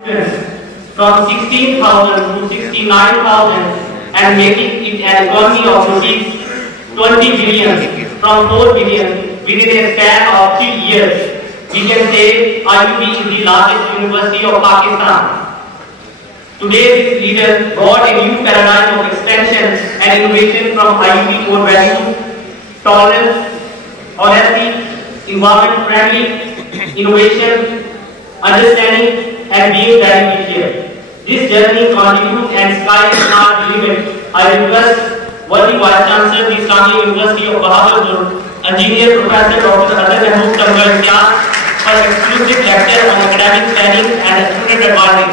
from 16,000 to 69,000 and making it an economy of rupees 20 billion from 4 billion within a span of 3 years. We can say IUB is the largest university of Pakistan. Today, this leader brought a new paradigm of expansion and innovation from IUB core values: tolerance, honesty, environment-friendly, innovation, understanding, and being directly here. This journey continues and sky is not the limit. I request worthy Vice Chancellor, the Islamic University of Bahawalpur, Engineer Professor Dr. Adel Mahmood Tanwar for exclusive lecture on academic planning and student advising.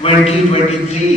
2023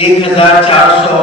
1400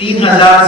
3000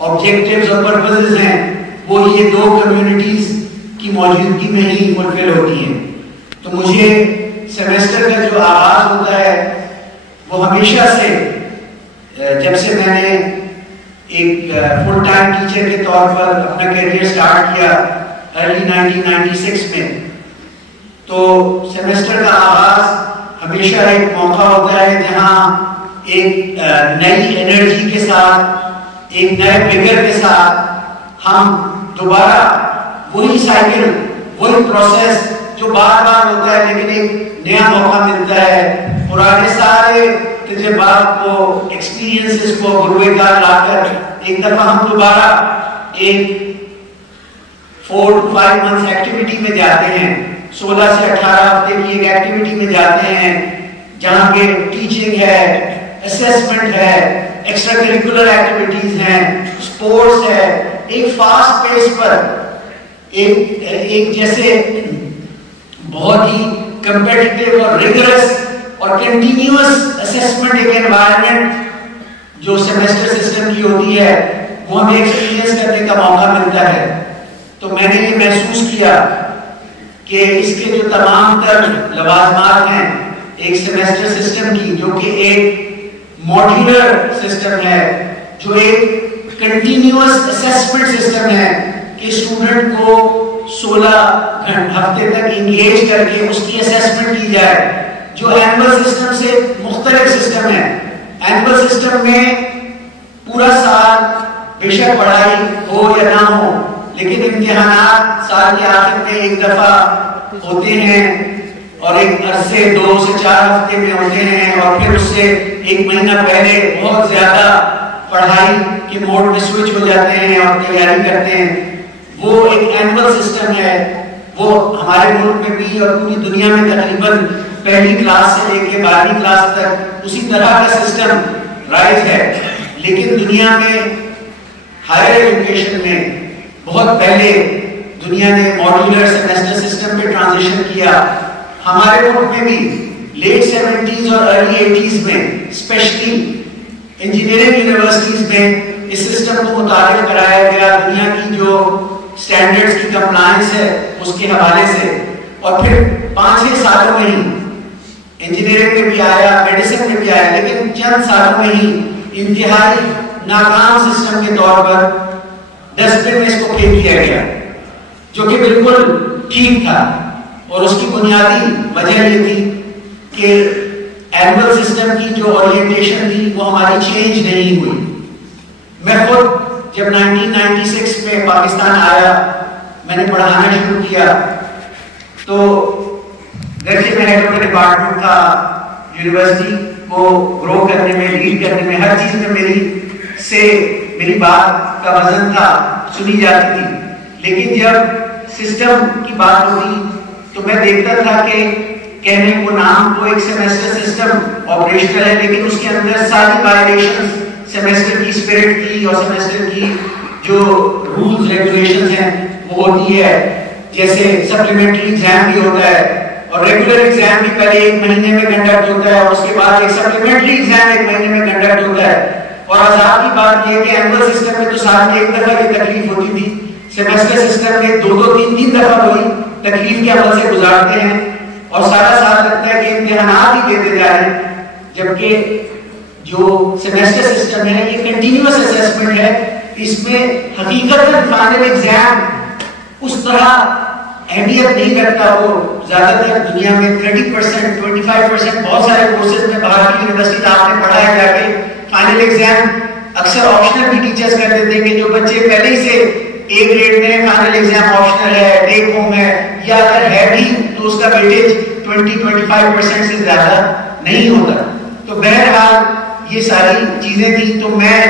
objectives اور purposes ہیں وہ یہ دو communities کی موجودگی میں ہی فلفل ہوتی ہیں. تو مجھے سیمسٹر کا جو آغاز ہوتا ہے وہ ہمیشہ سے جب سے میں نے ایک فل ٹائم ٹیچر کے طور پر اپنا کیریئر سٹارٹ کیا ارلی 1996 میں، تو سیمسٹر کا آغاز ہمیشہ ایک موقع ہوتا ہے جہاں ایک نئی انرجی کے ساتھ، ایک نئے فکر کے ساتھ ہم دوبارہ وہی سائیکل، وہی پروسیس جو بار بار ہوتا ہے لیکن ایک نیا موقع ملتا ہے پرانے سارے تجربات کو، ایکسپیرینسز کو گروے کار لا کر ایک دفعہ ہم دوبارہ ایک 4 to 5 months ایکٹیویٹی میں جاتے ہیں. 16 سے 18 ہفتے کی ایک ایکٹیویٹی میں جاتے ہیں جہاں پہ ٹیچنگ ہے، اسیسمنٹ ہے، ایکسٹرا کریکولر ایکٹیویٹیز ہیں، اسپورٹس ہے. ایک فاسٹ پیس پر ایک جیسے بہت ہی کمپیٹیٹیو اور ریگرس اور کنٹینیوس اسیسمنٹ ایک انوائرمنٹ جو سیمسٹر سسٹم کی ہوتی ہے وہ ہمیں ایکسپیرینس کرنے کا موقع ملتا ہے. تو میں نے یہ محسوس کیا کہ اس کے جو تمام تر لوازمات ہیں ایک سیمسٹر سسٹم کی، جو کہ ایک موڈیولر سسٹم ہے، جو ایک کنٹینیوس اسیسمنٹ سسٹم ہے کہ اسٹوڈنٹ کو 16 ہفتے تک انگیج کر کے اس کی اسیسمنٹ کی جائے، جو اینول سسٹم سے مختلف سسٹم ہے. اینول سسٹم میں پورا سال بے شک پڑھائی ہو یا نہ ہو لیکن امتحانات سال کے آخر میں ایک دفعہ ہوتے ہیں اور ایک عرصے 2 سے 4 ہفتے میں ہوتے ہیں اور پھر اس سے ایک مہینہ پہلے بہت زیادہ پڑھائی کے موڈ میں سوئچ ہو جاتے ہیں اور تیاری کرتے ہیں. وہ ایک اینول سسٹم ہے. وہ ہمارے ملک میں بھی اور پوری دنیا میں تقریباً پہلی کلاس سے لے کے 12ویں کلاس تک اسی طرح کا سسٹم رائج ہے. لیکن دنیا میں ہائر ایجوکیشن میں بہت پہلے دنیا نے ماڈیولر سیمسٹر سسٹم پہ ٹرانزیشن کیا. ہمارے ملک میں بھی لیٹ 70s اور ارلی 80s میں اسپیشلی انجینئرنگ یونیورسٹیز میں اس سسٹم کو متعارف کرایا گیا دنیا کی جو سٹینڈرڈز کی کمپلائنس ہے اس کے حوالے سے. اور پھر 5-6 سالوں میں ہی انجینئرنگ میں بھی آیا، میڈیسن میں بھی آیا، لیکن چند سالوں میں ہی انتہائی ناکام سسٹم کے طور پر ڈسٹ بن میں اس کو پھینک دیا گیا، جو کہ بالکل ٹھیک تھا. اور اس کی بنیادی وجہ یہ تھی کہ اینول سسٹم کی جو اورینٹیشن تھی وہ ہماری چینج نہیں ہوئی. میں خود جب 1996 میں پاکستان آیا، میں نے پڑھانا شروع کیا تو گرچہ میں ہیڈ آف ڈپارٹمنٹ تھا، یونیورسٹی کو گرو کرنے میں، لیڈ کرنے میں، ہر چیز میں میری بات کا وزن تھا، سنی جاتی تھی. لیکن جب سسٹم کی بات ہوئی تو میں دیکھتا تھا کہ کہنے کو نام تو ایک سیمسٹر سسٹم آپریشنل ہے لیکن اس کے اندر ساری وائلیشنز سیمسٹر کی اسپرٹ کی اور سیمسٹر کی جو رولز ریگولیشنز ہیں وہ ہوتی ہے. جیسے سپلیمنٹری ایگزام بھی ہوتا ہے اور ریگولر ایگزام بھی پہلے 1 مہینے میں کنڈکٹ ہوتا ہے اور اس کے بعد ایک سپلیمنٹری ایگزام 1 مہینے میں کنڈکٹ ہوتا ہے. اور عذاب کی بات یہ کہ اینول سسٹم میں تو سال میں 1 دفعہ کی تکلیف ہوتی تھی، سیمسٹر سسٹم میں 2-2, 3-3 دفعہ وہی تکلیف کے عمل سے گزارتے ہیں اور سارا سال لگتا ہے کہ امتحانات ہی دیتے جا رہے ہیں. جبکہ جو سیمسٹر سسٹم ہے یہ کنٹینیوس اسیسمنٹ ہے. اس میں حقیقت فائنل ایگزام اس طرح اہمیت نہیں رکھتا. وہ زیادہ تر دنیا میں 30%, 25% بہت سارے کورسز میں باہر کی یونیورسٹی آپ نے پڑھا ہے جا کے فائنل ایگزام اکثر آپشنل بھی ٹیچرز کر دیتے ہیں کہ جو بچے پہلے ہی سے A گریڈ میں فائنل ایگزام آپشنل ہے، ٹیک ہوم ہے، یا اگر ہے بھی تو اس کا ویٹیج 20-25% سے زیادہ نہیں ہوتا. تو بہرحال یہ ساری چیزیں تھیں. تو میں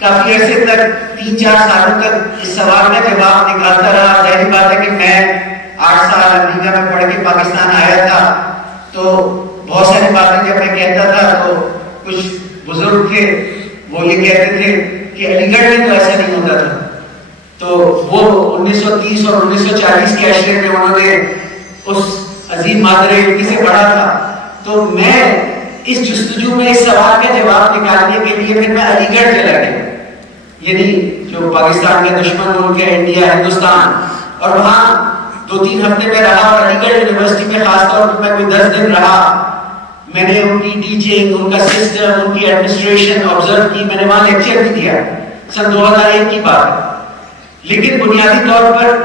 کافی عرصے تک 3-4 سالوں تک اس سوال کا جواب نکالتا رہا. ظاہر بات ہے کہ میں 8 سال امریکہ میں پڑھ کے پاکستان آیا تھا تو بہت ساری باتیں جب میں کہتا تھا تو کچھ بزرگ تھے وہ یہ کہتے تھے کہ علی گڑھ میں تو ایسا نہیں ہوتا تھا. تو وہ 1930 اور 1940 کے عشرے میں انہوں نے اس عظیم مادر علمی سے پڑھا تھا. تو میں اس جستجو میں اس سوال کا جواب نکالنے کے لیے پھر میں علی گڑھ چلا گیا. یعنی جو پاکستان کا دشمن ملک ہے انڈیا ہندوستان, اور وہاں 2-3 ہفتے میں رہا, اور علی گڑھ یونیورسٹی میں خاص طور پر میں کوئی 10 دن رہا. میں نے ان کی ٹیچنگ, ان کا سسٹم, ان کی ایڈمنسٹریشن آبزرو کی. میں نے وہاں لیکچر بھی دیا, سن 2001 کی بات ہے. لیکن بنیادی طور پر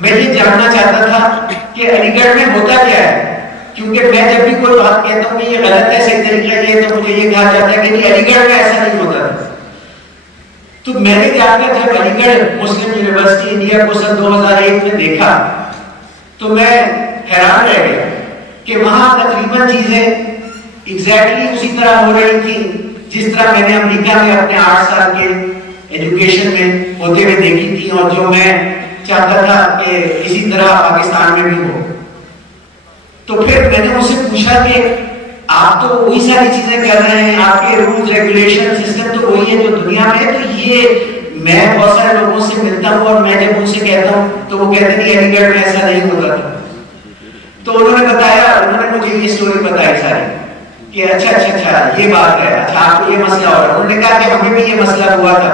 میں یہ جاننا چاہتا تھا کہ علی گڑھ میں ہوتا کیا ہے, کیونکہ میں جب بھی کوئی بات کہتا ہوں کہ یہ غلط ہے, صحیح طریقہ یہ, تو مجھے یہ کہا جاتا ہے کہ علی گڑھ میں ایسا نہیں ہوتا. تو میں نے جا کر جب علی گڑھ مسلم یونیورسٹی انڈیا کو سن 2001 میں دیکھا تو میں حیران رہ گیا کہ وہاں تقریباً چیزیں ایگزیکٹلی اسی طرح ہو رہی تھیں جس طرح میں نے امریکہ میں اپنے 8 سال کے ایجوکیشن میں ہوتے ہوئے دیکھی تھی, اور جو میں چاہتا تھا کہ اسی طرح پاکستان میں بھی ہو. تو پھر میں نے ان سے پوچھا کہ آپ تو وہی ساری چیزیں کر رہے ہیں, آپ کے رولز ریگولیشن سسٹم تو وہی ہے جو دنیا میں ہے, تو یہ میں بہت سارے لوگوں سے ملتا ہوں اور میں جب ان سے کہتا ہوں تو وہ کہتے ہیں علی گڑھ میں ایسا نہیں ہوتا تھا. تو انہوں نے بتایا, انہوں نے مجھے یہ سٹوری بتائی ساری کہ اچھا یہ بات ہے, اچھا آپ کو یہ مسئلہ ہو رہا ہے. انہوں نے کہا کہ ہمیں بھی یہ مسئلہ ہوا تھا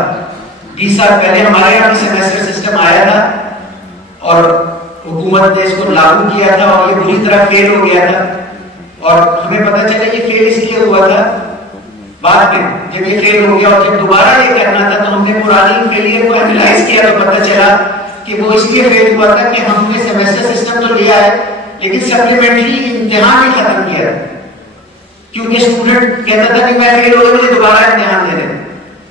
20 سال پہلے, ہمارے یہاں بھی سیمیسٹر سسٹم آیا تھا اور حکومت نے اس کو لاگو کیا تھا اور یہ بری طرح فیل ہو گیا تھا, اور ہمیں پتہ چلا یہ فیل اس لیے ہوا تھا. بعد میں جب یہ فیل ہو گیا اور جب دوبارہ یہ کرنا تھا تو ہم نے پرانی فیلئر کو اینالائز کیا تو پتہ چلا کہ وہ اس لیے فیل ہوا تھا کہ ہم نے سیمیسٹر سسٹم تو لیا ہے لیکن سپلیمنٹری امتحان ہی ختم کیا, کیونکہ اسٹوڈنٹ کہتا تھا کہ میں فیل ہو گیا مجھے دوبارہ امتحان دے دیں.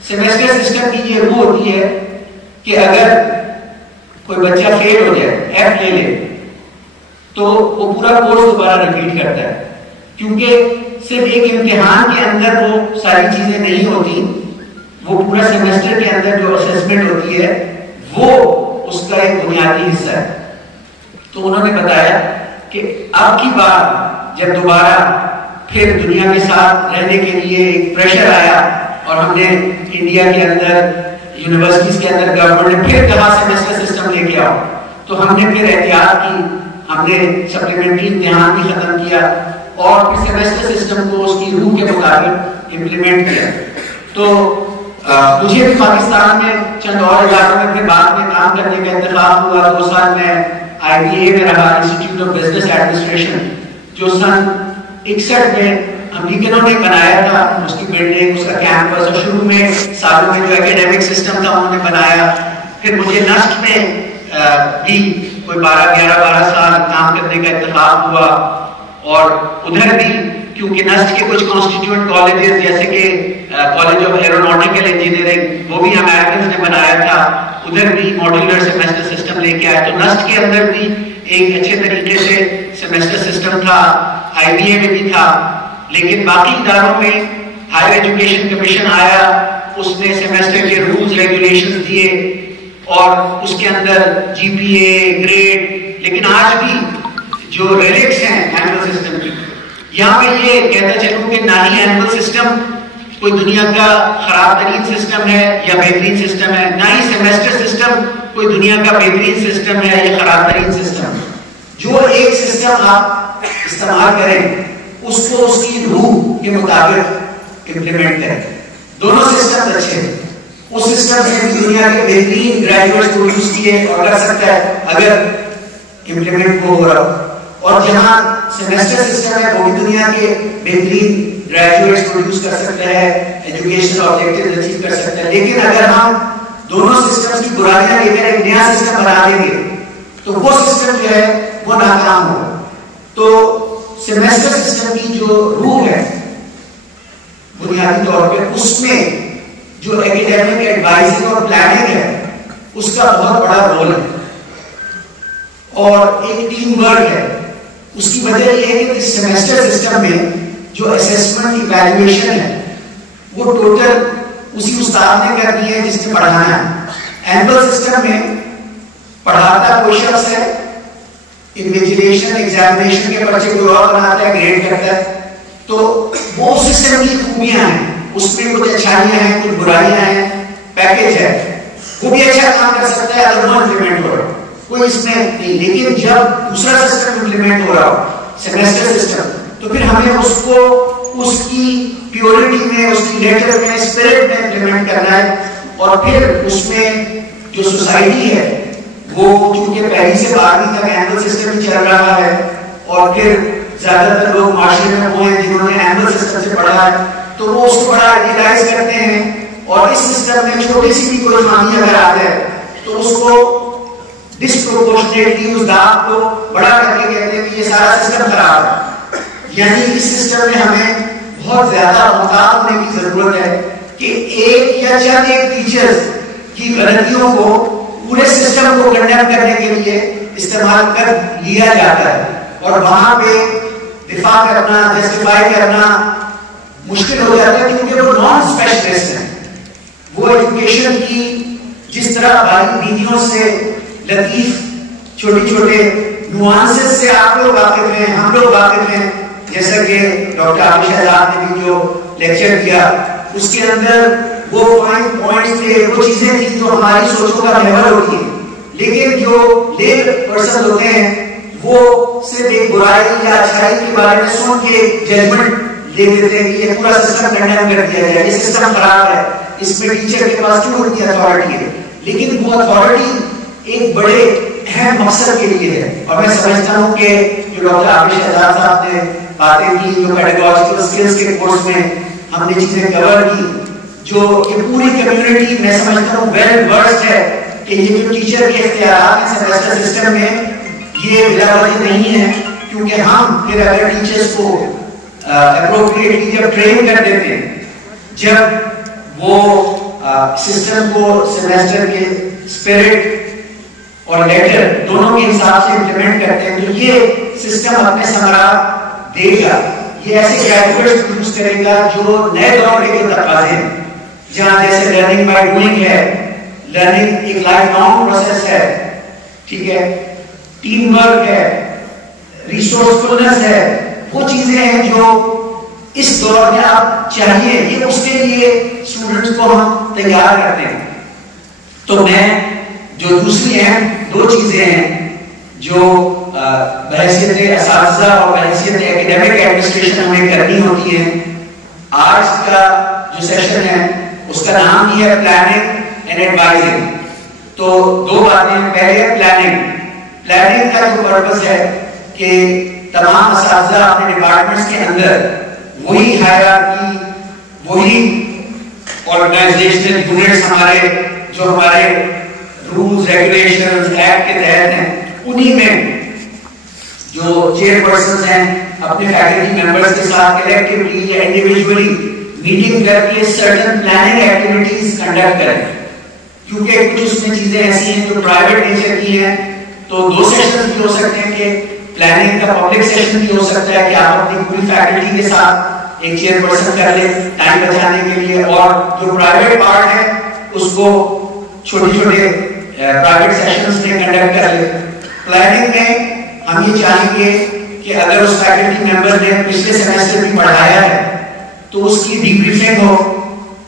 سیمیسٹر سسٹم کی یہ روح ہوتی ہے کہ اگر کوئی بچہ فیل ہو جائے, ایف لے لے, تو وہ پورا کورس دوبارہ ریپیٹ کرتا ہے, کیونکہ صرف ایک امتحان کے اندر وہ ساری چیزیں نہیں ہوتی, وہ پورا سیمیسٹر کے اندر جو اسیسمنٹ ہوتی ہے وہ اس کا ایک بنیادی حصہ ہے. تو انہوں نے بتایا کہ اب کی بار جب دوبارہ پھر دنیا کے ساتھ رہنے کے لیے ایک پریشر آیا اور ہم نے انڈیا کے اندر یونیورسٹیز کے اندر گورنمنٹ نے پھر کہا سیمیسٹر سسٹم لے کے آؤ, تو ہم نے پھر احتیاط کی, ہم نے سپلیمنٹری امتحان بھی ختم کیا اور پھر سیمیسٹر سسٹم کو اس کی روح کے مطابق امپلیمنٹ کیا. تو مجھے بھی پاکستان میں چند اور علاقوں میں پھر بعد میں کام کرنے کا انتخاب ہوا. 2 سال میں IBA میں رہا, انسٹیٹیوٹ آف بزنس ایڈمنسٹریشن, جو سن 61 میں امریکنوں نے بنایا تھا, اس کی بلڈنگ, اس کا کیمپس, اور شروع میں سالوں میں جو اکیڈیمک سسٹم تھا انہوں نے بنایا. پھر مجھے نسٹ میں بھی کوئی 12 سال کام کرنے کا انتخاب ہوا, اور ادھر بھی کیونکہ نسٹ کے کچھ کانسٹیٹیوئنٹ کالجز جیسے کہ کالج آف ایروناٹیکل انجینئرنگ وہ بھی امریکنز نے بنایا تھا, ادھر بھی ماڈیولر سیمیسٹر سسٹم لے کے آئے. تو نسٹ کے اندر بھی ایک اچھے طریقے سے سیمیسٹر سسٹم تھا, IBA میں بھی تھا. لیکن باقی اداروں میں ہائر ایجوکیشن کمیشن آیا, اس نے سیمیسٹر کے رولز ریگولیشنز دیے اور اس کے اندر GPA گریڈ. لیکن آج بھی جو ریلیکس ہیں اینول سسٹم کی, یہاں پہ یہ کہتا چلوں کہ نہ ہی اینول سسٹم کوئی دنیا کا خراب ترین سسٹم ہے یا بہترین سسٹم ہے, نہ ہی سیمیسٹر سسٹم کوئی دنیا کا بہترین سسٹم ہے یا خراب ترین سسٹم. جو ایک سسٹم آپ استعمال کریں اس کو اس کی روح کے مطابق امپلیمنٹ کریں. دونوں سسٹم اچھے ہیں, اس سسٹم سے بھی دنیا کے بہترین گریجویٹس پروڈیوس کیے اور کر سکتا ہے اگر امپلیمنٹ ہو رہا, اور جہاں سیمیسٹر سسٹم ہے وہ بھی دنیا کے بہترین گریجویٹس پروڈیوس کر سکتا ہے, ایجوکیشن آبجیکٹیوز اچیو کر سکتا ہے. لیکن اگر ہم دونوں سسٹمز کی برائیاں لے کر ایک نیا سسٹم بنا دیں گے تو وہ سسٹم جو ہے وہ ناکام ہوگا. تو سیمیسٹر سسٹم کی جو روح ہے بنیادی طور پہ اس میں جو ایکیڈیمک ایڈوائزنگ اور پلاننگ ہے اس کا بہت بڑا رول ہے, اور ایک ٹیم ورک ہے. اس کی وجہ یہ ہے کہ اس سیمیسٹر سسٹم میں جو اسیسمنٹ ایویلویشن ہے وہ ٹوٹل اسی استاد نے کرنی ہے جس نے پڑھانا ہے. اینول سسٹم میں پڑھاتا کوئی شخص ہے, انویجیلیشن ایگزامینیشن کے پرچے کوئی اور بناتا ہے, گریڈ کرتا ہے. تو وہ سسٹم کی خوبیاں ہیں, اس میں کچھ اچھائیاں ہیں کچھ برائیاں ہیں, پیکج ہے, وہ بھی اچھا کام کر سکتا ہے اگر وہ امپلیمنٹ ہو رہا کوئی اس میں نہیں. لیکن جب دوسرا سسٹم امپلیمنٹ ہو رہا ہو سیمیسٹر سسٹم, تو پھر ہمیں اس کو اس کی پیورٹی میں, اس کی لیٹر میں, اسپرٹ میں امپلیمنٹ کرنا ہے, اور پھر اس میں جو سوسائٹی ہے وہ چونکہ پہلی سے 12ویں تک اینول سسٹم چل رہا ہے اور پھر زیادہ تر لوگ معاشرے میں وہ ہیں جنہوں نے اینول سسٹم سے پڑھا ہے تو وہ اس کو بڑا ریئلائز کرتے ہیں اور اس سسٹم میں چھوٹی سی بھی کوئی خامی اگر آ جائے تو اس کو ڈسپروپورشنیٹلی اس داغ کو بڑا کر کے کہتے ہیں کہ یہ سارا سسٹم خراب ہے. یعنی اس سسٹم میں ہمیں بہت زیادہ محتاط ہونے کی ضرورت ہے کہ ایک یا چند ایک ٹیچرز کی غلطیوں کو پورے سسٹم کو کنڈیم کرنے کے لیے استعمال کر لیا جاتا ہے اور وہاں پہ دفاع کرنا جسٹیفائی کرنا مشکل ہو جاتا ہے کیونکہ وہ نان اسپیشلسٹ ہیں. وہ ایجوکیشن کی جس طرح باریک بیدیوں سے لطیف چھوٹے چھوٹے نوانسز سے آپ لوگ واقف ہیں ہم لوگ واقف ہیں جیسا کہ ڈاکٹر عابد شہزاد نے بھی جو لیکچر کیا اس کے اندر وہ پوائنٹس تھے وہ چیزیں تھیں جو ہماری سوچوں کا محور ہوتی ہیں لیکن جو لے پرسن ہوتے ہیں وہ صرف ایک برائی یا اچھائی کے بارے میں سن کے ججمنٹ لے لیتے ہیں کہ یہ پورا سسٹم کنڈیم کر دیا جائے یہ سسٹم خراب ہے اس میں ٹیچر کے پاس کیوں اتنی اتھارٹی ہے لیکن وہ اتھارٹی ایک بڑے اہم مقصد کے لیے ہے. اور میں سمجھتا ہوں کہ جو ڈاکٹر عابد شہزاد صاحب نے باتیں کی جو پیڈاگوجیکل اسکلز کے کورس میں ہم نے چیزیں کور کی جو یہ پوری کمیونٹی میں سمجھتا ہوں ویل ورسڈ ہے کہ یہ جو ٹیچر کے اختیارات ہیں سیمسٹر سسٹم میں یہ بلا وجہ نہیں ہے کیونکہ ہم پھر اگر ٹیچرز کو اپروپریٹلی جب ٹرین کر دیتے ہیں جب وہ سسٹم کو سیمسٹر کے اسپرٹ اور لیٹر دونوں کے حساب سے امپلیمنٹ کرتے ہیں تو یہ سسٹم اپنے ثمرات دے گا. یہ ایسے گریجویٹس پروڈیوس کرے گا جو نئے دور کے تقاضے ہیں جہاں جیسے لرننگ بائی ڈوئنگ ہے لرننگ ایک لائف لانگ پروسیس ہے ٹھیک ہے ٹیم ورک ہے ریسورسفلنس ہے وہ چیزیں ہیں جو اس دور میں آپ چاہیے یہ اس کے لیے اسٹوڈنٹس کو ہم تیار کرتے ہیں. تو میں جو دوسری اہم دو چیزیں ہیں جو بحیثیت اساتذہ اور بحیثیت ایکیڈیمک ایڈمنسٹریشن ہمیں کرنی ہوتی ہیں. آج کا جو سیشن ہے اس کا نام ہی ہے پلاننگ اینڈ ایڈوائزنگ. تو دو باتیں پہلے پلاننگ کا جو پرپس ہے کہ تمام اساتذہ اپنے ڈپارٹمنٹس کے اندر وہی ہائرارکی وہی آرگنائزیشنل یونٹس ہمارے جو ہمارے رولز ریگولیشنز ایکٹ کے تحت ہیں انہی میں جو چیئر پرسنز ہیں اپنے فیکلٹی ممبرز کے ساتھ کلیکٹیولی یا انڈیویجولی میٹنگ کر کے سرٹن پلاننگ ایکٹیویٹیز کنڈکٹ کریں کیونکہ کچھ اس میں چیزیں ایسی ہیں جو پرائیویٹ نیچر کی ہیں. تو دو سیشنز بھی ہو سکتے ہیں کہ پلاننگ کا پبلک سیشن بھی ہو سکتا ہے کہ آپ اپنی پوری فیکلٹی کے ساتھ ایک چیئر پرسن کر لیں ٹائم بچانے کے لیے اور جو پرائیویٹ پارٹ ہے اس کو چھوٹے چھوٹے پرائیویٹ سیشنز میں کنڈکٹ کر لیں. پلاننگ میں ہم یہ چاہیں گے کہ اگر اس فیکلٹی ممبر نے پچھلے سیمسٹر بھی پڑھایا ہے تو اس کی ڈیبریفنگ ہو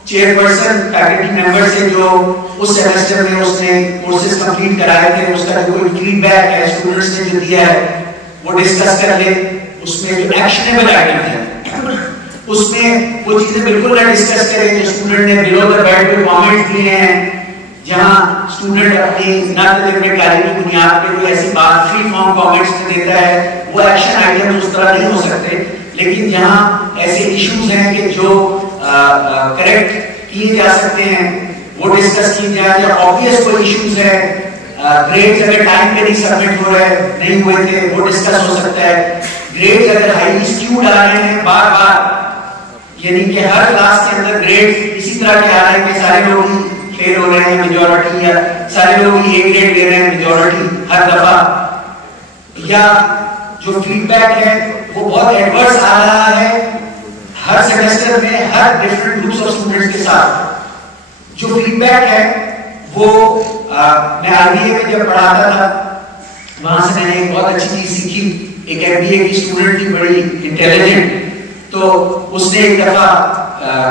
چیئر پرسن فیکلٹی ممبر سے جو اس سیمسٹر میں اس نے کورسز کمپلیٹ کرائے تھے اس کا جو کوئی فیڈ بیک ہے اسٹوڈنٹس نے جو دیا ہے وہ ڈسکس کر لے. اس میں جو ایکشنیبل آئٹم ہے اس میں وہ چیزیں بالکل نہ ڈسکس کریں جو اسٹوڈنٹ نے بلو دا بیلٹ پہ کامنٹ دیے ہیں جہاں اسٹوڈنٹ اپنی نہ تجربے کاری کی بنیاد پہ کوئی ایسی بات فری فارم کامنٹس میں دیتا ہے وہ ایکشن آئٹم اس طرح نہیں ہو سکتے. لیکن جہاں ایسے ایشوز ہیں کہ جو کریکٹ کیے جا سکتے ہیں وہ ڈسکس کیے جائیں یا آبویس کوئی ایشوز ہے گریڈز اگر ٹائم پہ نہیں سبمٹ ہو رہے نہیں ہوئے تھے وہ ڈسکس ہو سکتا ہے. گریڈز اگر ہائیلی اسکیوڈ آ رہے ہیں بار بار یعنی کہ ہر کلاس کے اندر گریڈز اسی طرح کے آ رہے ہیں کہ سارے لوگ ہی فیل ہو رہے ہیں میجورٹی یا سارے لوگ ہی ایک گریڈ لے رہے ہیں میجورٹی ہر دفعہ یا جو فیڈ بیک ہے وہ بہت ایڈورس آ رہا ہے ہر سیمسٹر میں ہر ڈفرنٹ گروپس آف اسٹوڈنٹس کے ساتھ جو فیڈ بیک ہے وہ میں RBA میں جب پڑھاتا تھا وہاں سے میں نے ایک بہت اچھی چیز سیکھی. ایک MBA کی اسٹوڈنٹ تھی بڑی انٹیلیجنٹ تو اس نے ایک دفعہ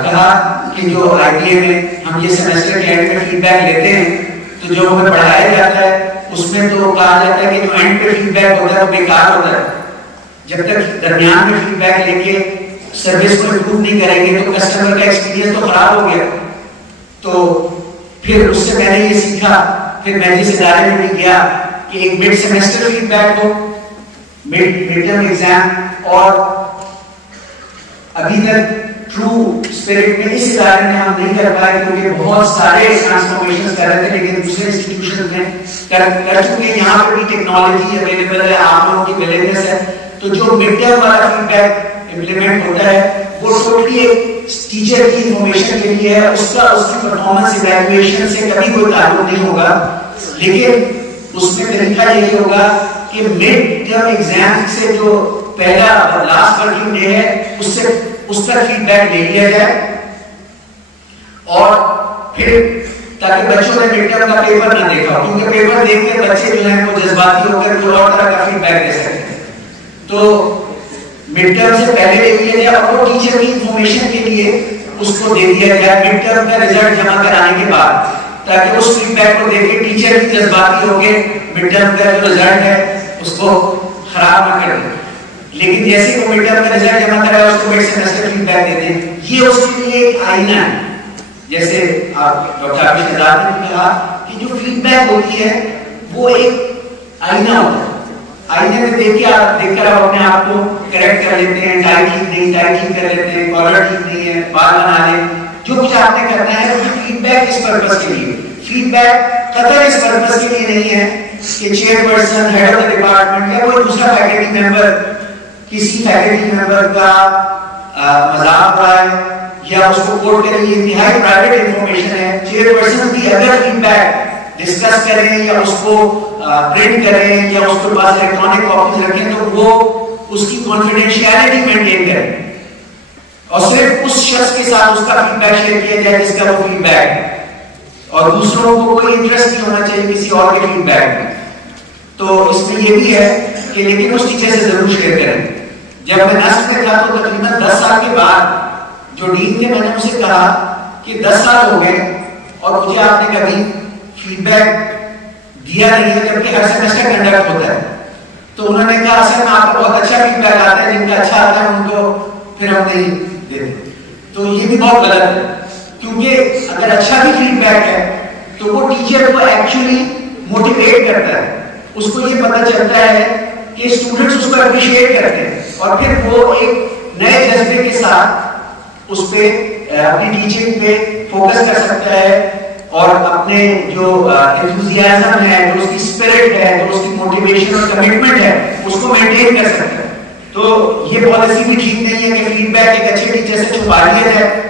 کہا کہ جو RBA میں ہم یہ سیمسٹر کے اینڈ میں فیڈ بیک لیتے ہیں تو جو ہمیں پڑھایا جاتا ہے اس میں تو کہا جاتا ہے کہ جو اینڈ پہ فیڈ بیک ہوتا ہے وہ بیکار ہوتا ہے. جب تک درمیان میں فیڈ بیک لے کے سروس کو امپروو نہیں کریں گے تو کسٹمر کا ایکسپیرینس تو خراب ہو گیا. تو پھر اس سے میں نے یہ سیکھا، پھر میں جس ادارے میں بھی گیا کہ ایک مڈ سیمسٹر فیڈ بیک ہو، مڈ ٹرم ایگزام، اور ابھی تک ٹرو اسپرٹ میں اس ادارے میں ہم نہیں کر پائے کیونکہ بہت سارے ٹرانسفارمیشن کر رہے تھے، لیکن دوسرے انسٹیٹیوشن میں کر چکے. یہاں پہ بھی ٹیکنالوجی اویلیبل ہے، آپ لوگوں کی ویلنگنس ہے. تو جو مڈ ٹرم والا فیڈ بیک امپلیمنٹ ہوتا ہے وہ ٹوٹلی ایک ٹیچر کی انفارمیشن کے لیے ہے، اس کی پرفارمنس ایویلویشن سے کبھی کوئی تعلق نہیں ہوگا. لیکن اس میں طریقہ یہی ہوگا کہ مڈ ٹرم ایگزام سے جو پہلا لاسٹ ورکنگ ڈے ہے اس کا فیڈ بیک لے لیا جائے، اور پھر تاکہ بچوں نے مڈ ٹرم کا پیپر نہ دیکھا ہو، کیونکہ پیپر دیکھ کے بچے جو ہیں وہ جذباتی ہو کر کوئی اور طرح کا فیڈ بیک دے سکتے ہیں. تو مڈ ٹرم سے پہلے لے لیا جائے اور وہ ٹیچر کی انفارمیشن کے لیے اس کو دے دیا جائے مڈ ٹرم کا رزلٹ جمع کرانے کے بعد، تاکہ اس فیڈ بیک کو دیکھ کے ٹیچر بھی جذباتی ہو کے مڈ ٹرم کا جو رزلٹ ہے اس کو خراب نہ کر دیں. لیکن جیسے وہ مڈ ٹرم کا رزلٹ جمع کرائے اس کو مڈ سیمسٹر فیڈ بیک دے دیں. یہ اس کے لیے ایک آئینہ ہے. جیسے آپ ڈاکٹر عابد شہزاد نے کہا کہ جو فیڈ بیک ہوتی ہے وہ ایک آئینہ ہوتا ہے. آئینے میں دیکھ کر آپ اپنے آپ کو کریکٹ کر لیتے ہیں، ٹائی ٹھیک نہیں، ٹائی ٹھیک کر لیتے ہیں، کالر ٹھیک نہیں ہے، بال بنا لیں. جو کچھ آپ نے کرنا ہے وہ فیڈ بیک اس پرپس کے لیے. فیڈ بیک قطر اس پرپس کے لیے نہیں ہے کہ chairperson, head of the department یا کوئی دوسرا فیکلٹی ممبر کسی فیکلٹی ممبر کا مذاق اڑائے یا اس کو کوٹ کرے. یہ انتہائی پرائیویٹ انفارمیشن ہے. چیئر پرسن بھی اگر فیڈ بیک ڈسکس کریں یا اس کو پرنٹ کریں یا اس کے پاس الیکٹرانک کاپیز رکھیں تو وہ اس کی کانفیڈینشیلٹی مینٹین کریں اور صرف اس شخص کے ساتھ اس کا فیڈ بیک شیئر کیا جائے جس کا وہ فیڈ بیک، اور دوسروں کو کوئی انٹرسٹ نہیں ہونا چاہیے کسی اور کے فیڈ بیک میں. تو اس میں یہ بھی ہے کہ لیکن اس ٹیچر سے ضرور شیئر کریں. جب میں نسل میں تھا تو تقریباً 10 سال کے بعد جو ڈین تھے میں نے ان سے کہا کہ 10 سال ہو گئے اور مجھے آپ نے کبھی فیڈ بیک دیا نہیں ہے جبکہ ہر سیمسٹر کنڈکٹ ہوتا ہے. تو انہوں نے کہا اصل میں آپ کو بہت اچھا فیڈ بیک آتا ہے، جن کا اچھا آتا ہے ان کو پھر ہم نہیں دیتے. تو یہ بھی بہت غلط ہے، کیونکہ اگر اچھا بھی فیڈ بیک ہے تو وہ ٹیچر کو ایکچولی موٹیویٹ کرتا ہے. اس کو یہ پتہ چلتا ہے کہ اسٹوڈنٹس اس کو اپریشیٹ کرتے ہیں اور پھر وہ ایک نئے جذبے کے ساتھ اس پہ اپنی ٹیچنگ پہ فوکس کر سکتا ہے اور اپنے جو انتھوزیازم ہے، جو اس کی اسپرٹ ہے، جو اس کی موٹیویشن اور کمٹمنٹ ہے اس کو مینٹین کر سکتا ہے. تو یہ پالیسی بھی ٹھیک نہیں ہے کہ فیڈ بیک ایک اچھے ٹیچر سے چھپا لیا جائے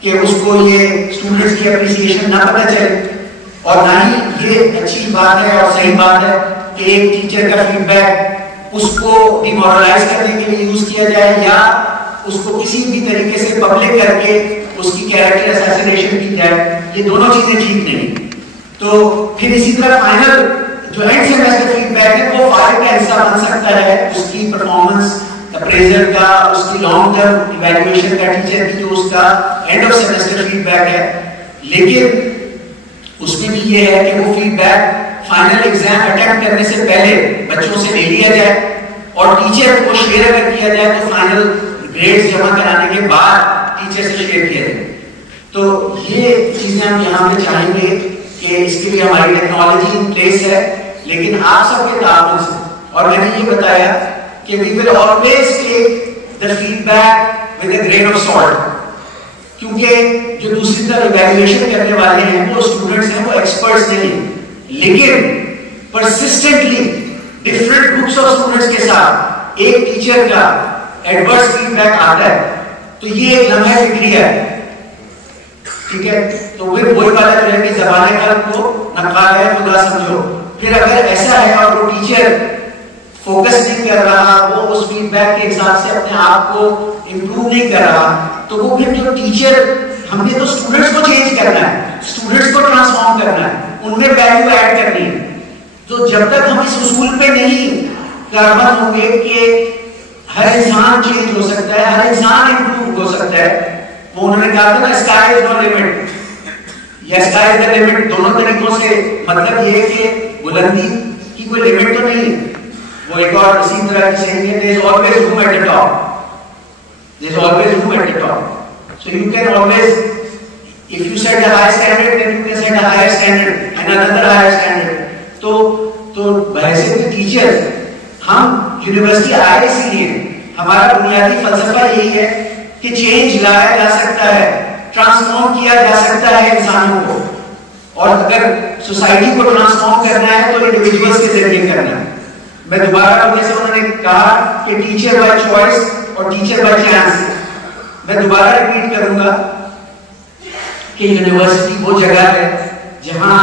کہ اس کو یہ اسٹوڈنٹس کی اپریسیشن نہ پتہ چلے، اور نہ ہی یہ اچھی بات ہے اور صحیح بات ہے کہ ایک ٹیچر کا فیڈ بیک اس کو ڈیمورلائز کرنے کے لیے یوز کیا جائے یا اس کو کسی بھی طریقے سے پبلک کر کے اس کی کیریکٹر اسیسینیشن کی جائے. یہ دونوں چیزیں ٹھیک نہیں. تو پھر اسی طرح فائنل جو اینڈ سیمسٹر فیڈ بیک ہے وہ فائل کا حصہ بن سکتا ہے اس کی پرفارمنس اپریزر کا، اس کی لانگ ٹرم ایویلویشن کا، ٹیچر کی جو اس کا end of semester feedback ہے. لیکن اس میں بھی یہ ہے کہ وہ feedback final exam attempt کرنے سے پہلے بچوں سے لے لیا جائے اور ٹیچر کو شیئر اگر کیا جائے تو فائنل گریڈز جمع کرانے کے بعد ٹیچر سے شیئر کیا جائے. تو یہ چیزیں ہم یہاں پہ چاہیں گے کہ اس کے لیے ہماری ٹیکنالوجی ان پلیس ہے، لیکن آپ سب کے تعاون سے. اور میں نے یہ بتایا کہ we will always take the feedback with a grain of salt، کیونکہ جو دوسری طرف ایویلویشن کرنے والے ہیں وہ اسٹوڈنٹس ہیں، وہ ایکسپرٹس نہیں. لیکن پرسسٹنٹلی ڈفرنٹ گروپس آف اسٹوڈنٹس کے ساتھ ایک ٹیچر کا ایڈورس فیڈ بیک آتا ہے تو یہ ایک لمحہ فکری ہے. ٹھیک ہے، تو وہی بات ہے کہ زبان قلب کو نقال ہے خدا سمجھو. پھر اگر ایسا ہے اور وہ ٹیچر فوکس نہیں کر رہا، وہ اس فیڈ بیک کے حساب سے اپنے آپ کو امپروو نہیں کر رہا، تو وہ پھر جو ٹیچر، ہم نے تو اسٹوڈنٹس کو چینج کرنا ہے، اسٹوڈنٹس کو ٹرانسفارم کرنا ہے، ان میں ویلیو ایڈ کرنی ہے. تو جب تک ہم اس اصول پہ نہیں کاربند ہوں گے کہ ہر انسان چینج ہو سکتا ہے، ہر انسان امپروو ہو سکتا ہے. وہ انہوں نے کہا تھا نا اسکائی از نو لمٹ یا اسکائی از دا لمٹ، دونوں طریقوں سے مطلب یہ ہے کہ بلندی کی کوئی لمٹ تو نہیں. وہ ایک اور اسی طرح کی سینگ ہے there is always room at the top, there is always room at the top, so you can always If you set a high standard, then you can set a higher standard and another higher standard. تو بحیثیت teacher ہم university آئے اسی لیے. ہمارا بنیادی فلسفہ یہی ہے کہ چینج لایا جا سکتا ہے, ٹرانسفارم کیا جا سکتا ہے انسانوں کو, اور اگر سوسائٹی کو ٹرانسفارم کرنا ہے تو انڈیویجولس کے ذریعے کرنا ہے. میں دوبارہ جیسے انہوں نے کہا کہ ٹیچر بائی چوائس اور ٹیچر بائی چانس, میں دوبارہ ریپیٹ کروں گا کہ یونیورسٹی وہ جگہ ہے جہاں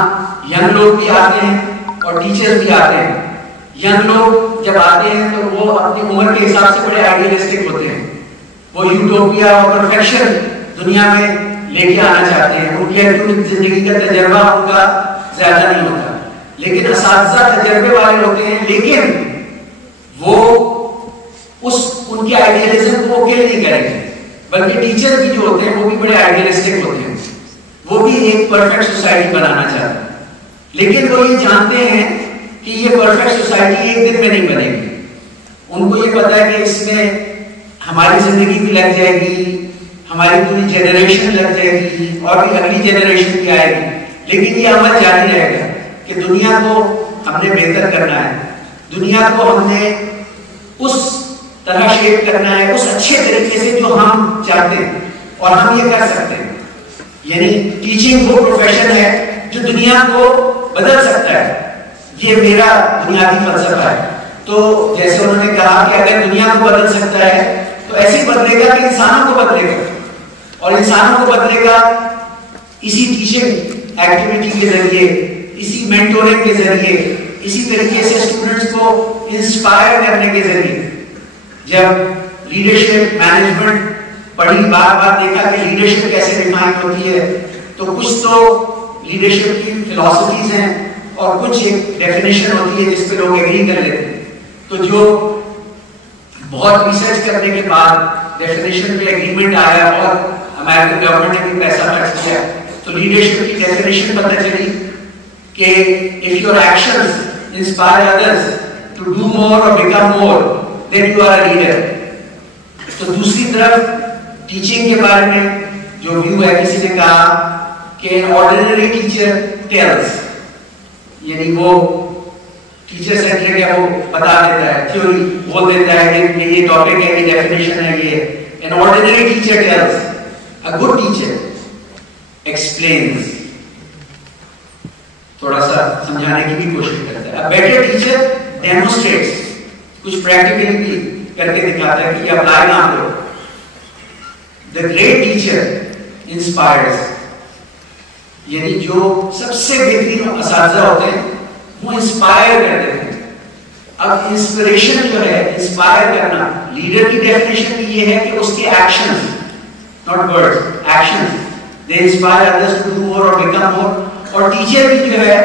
ینگ لوگ بھی آتے ہیں اور ٹیچر بھی آتے ہیں. ینگ لوگ جب آتے ہیں تو وہ اپنی عمر کے حساب سے بڑے آئیڈیلسٹک ہوتے ہیں, وہ یوٹوپیا اور پرفیکشن دنیا میں لے کے آنا چاہتے ہیں. ان کی زندگی کا تجربہ ان کا زیادہ نہیں ہوتا, لیکن اساتذہ تجربے والے ہوتے ہیں, لیکن وہ ان کے آئیڈیلزم کو کل نہیں کریں گے, بلکہ ٹیچر بھی جو ہوتے ہیں وہ بھی بڑے آئیڈیلسٹک ہوتے ہیں. وہ بھی ایک پرفیکٹ سوسائٹی بنانا چاہتے ہیں, لیکن وہ یہ جانتے ہیں کہ یہ پرفیکٹ سوسائٹی ایک دن میں نہیں بنے گی. ان کو یہ پتا ہے کہ اس میں ہماری زندگی بھی لگ جائے گی, ہماری پوری جنریشن لگ جائے گی, اور بھی اگلی جنریشن بھی آئے گی, لیکن یہ عمل جاری رہے گا کہ دنیا کو ہم نے بہتر کرنا ہے, دنیا کو ہم نے اس طرح شیپ کرنا ہے, اس اچھے طریقے سے جو ہم چاہتے ہیں, اور ہم یہ کر سکتے ہیں. یعنی ٹیچنگ وہ پروفیشن ہے جو دنیا کو بدل سکتا ہے. یہ میرا بنیادی فلسفہ ہے. تو جیسے انہوں نے کہا کہ اگر دنیا کو بدل سکتا ہے تو ایسے بدلے گا کہ انسانوں کو بدلے گا, اور انسانوں کو بدلے گا اسی ٹیچنگ ایکٹیویٹی کے ذریعے, اسی مینٹورنگ کے ذریعے, اسی طریقے سے اسٹوڈنٹس کو انسپائر کرنے کے ذریعے. جب لیڈرشپ مینجمنٹ پڑھی, بار بار دیکھا کہ لیڈرشپ کیسے ڈیفائن ہوتی ہے, تو کچھ تو لیڈرشپ کی فلسفیز ہیں اور کچھ ایک ڈیفینیشن ہوتی ہے جس پہ لوگ ایگری کر لیتے ہیں. تو جو بہت ریسرچ کرنے کے بعد ڈیفینیشن پہ ایگریمنٹ آیا اور امریکن گورنمنٹ نے بھی پیسہ خرچ کیا, تو لیڈرشپ کی ڈیفینیشن پتہ چلی کہ if your actions inspire others to do more or become more, then you are a leader. تو دوسری طرف ٹیچنگ کے بارے میں جو ویو ہے, کسی نے کہا کہ an ordinary teacher tells, یعنی وہ ٹیچر سینٹرک ہے, وہ بتا دیتا ہے, تھیوری بول دیتا ہے کہ یہ ٹاپک ہے, یہ ڈیفینیشن ہے, یہ. an ordinary teacher tells, a good teacher explains, تھوڑا سا سمجھانے کی بھی کوشش کرتا ہے. a better teacher demonstrates, کچھ پریکٹیکلی بھی کر کے دکھاتا ہے کہ یہ اپلائی نہ کرو. the great teacher inspires, یعنی جو سب سے بہترین اساتذہ ہوتے ہیں وہ انسپائر کر دیتے ہیں. اب انسپریشن جو ہے, انسپائر کرنا, لیڈر کی ڈیفینیشن یہ ہے کہ اس کے actions, not words, actions, they inspire others to do more or become more. اور ٹیچر بھی جو ہے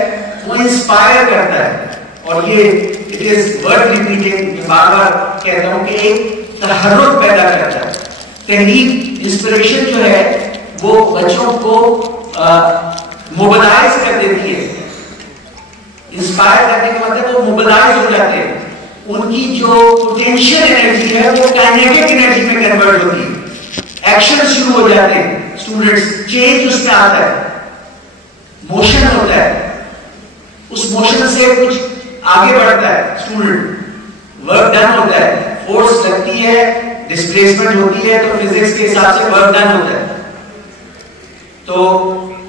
وہ انسپائر کرتا ہے, اور یہ it is worth repeating, میں بار بار کہتا ہوں کہ ایک تحرک پیدا کرتا ہے. تحریک, انسپریشن جو ہے وہ بچوں کو موبلائز کر دیتی ہے. انسپائر کرنے کا مطلب وہ موبلائز ہو جاتے ہیں, ان کی جو پوٹینشیل انرجی ہے وہ کائنیٹک انرجی میں کنورٹ ہوتی ہے, ایکشن شروع ہو جاتے ہیں اسٹوڈنٹس, چینج اس میں آتا ہے, موشن ہوتا ہے, اس موشن سے کچھ آگے بڑھتا ہے اسٹوڈنٹ, ورک ڈن ہوتا ہے, فورس لگتی ہے, ڈسپلیسمنٹ ہوتی ہے, تو فزکس کے حساب سے ورک ڈن ہوتا ہے. تو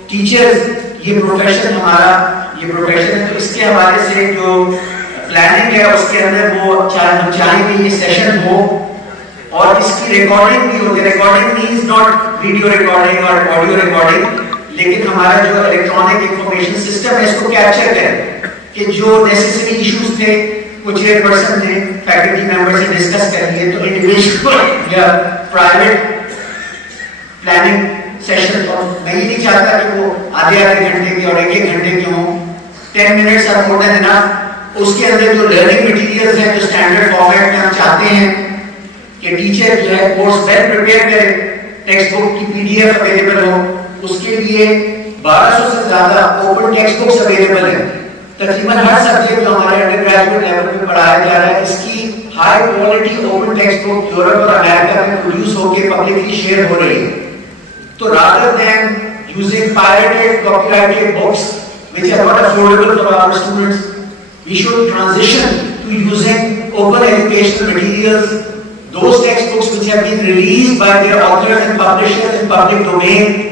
ٹیچرز, یہ پروفیشن ہمارا, یہ پروفیشن ہے, تو اس کے حوالے سے جو پلاننگ ہے اس کے اندر وہ ہم چاہیں کہ یہ سیشن ہو اور اس کی ریکارڈنگ بھی ہو. Recording means not video recording اور آڈیو ریکارڈنگ, لیکن ہمارا جو الیکٹرانک انفارمیشن سسٹم ہے اس کو کیپچر کرے کہ جو نیسیسری ایشوز تھے وہ چیئر پرسن نے فیکلٹی ممبر سے ڈسکس کر لیے. تو انڈیویجول یا پرائیویٹ پلاننگ سیشن, اور میں یہ نہیں چاہتا کہ وہ آدھے گھنٹے کے اور ایک گھنٹے کے ہوں. 10 منٹس آر مور دین انف. اس کے اندر جو لرننگ مٹیریلز ہیں, جو اسٹینڈرڈ فارمیٹ میں ہم چاہتے ہیں کہ ٹیچر جو ہے کورس ویل پریپیئر کرے, ٹیکسٹ بک کی PDF اویلیبل ہو, اس کے لیے 1200 سے زیادہ اوپن ٹیکسٹ بکس اویلیبل ہیں. تقریباً ہر سبجیکٹ جو ہمارے انڈر گریجویٹ لیول پہ پڑھایا جا رہا ہے, اس کی high quality open text book Europe اور امریکہ میں پروڈیوس ہو کے پبلکلی شیئر ہو رہی ہے. تو rather than using pirated, copyrighted books which are not affordable for our students. We should transition to using open educational materials, those textbooks which have been released by their authors and publishers in public domain.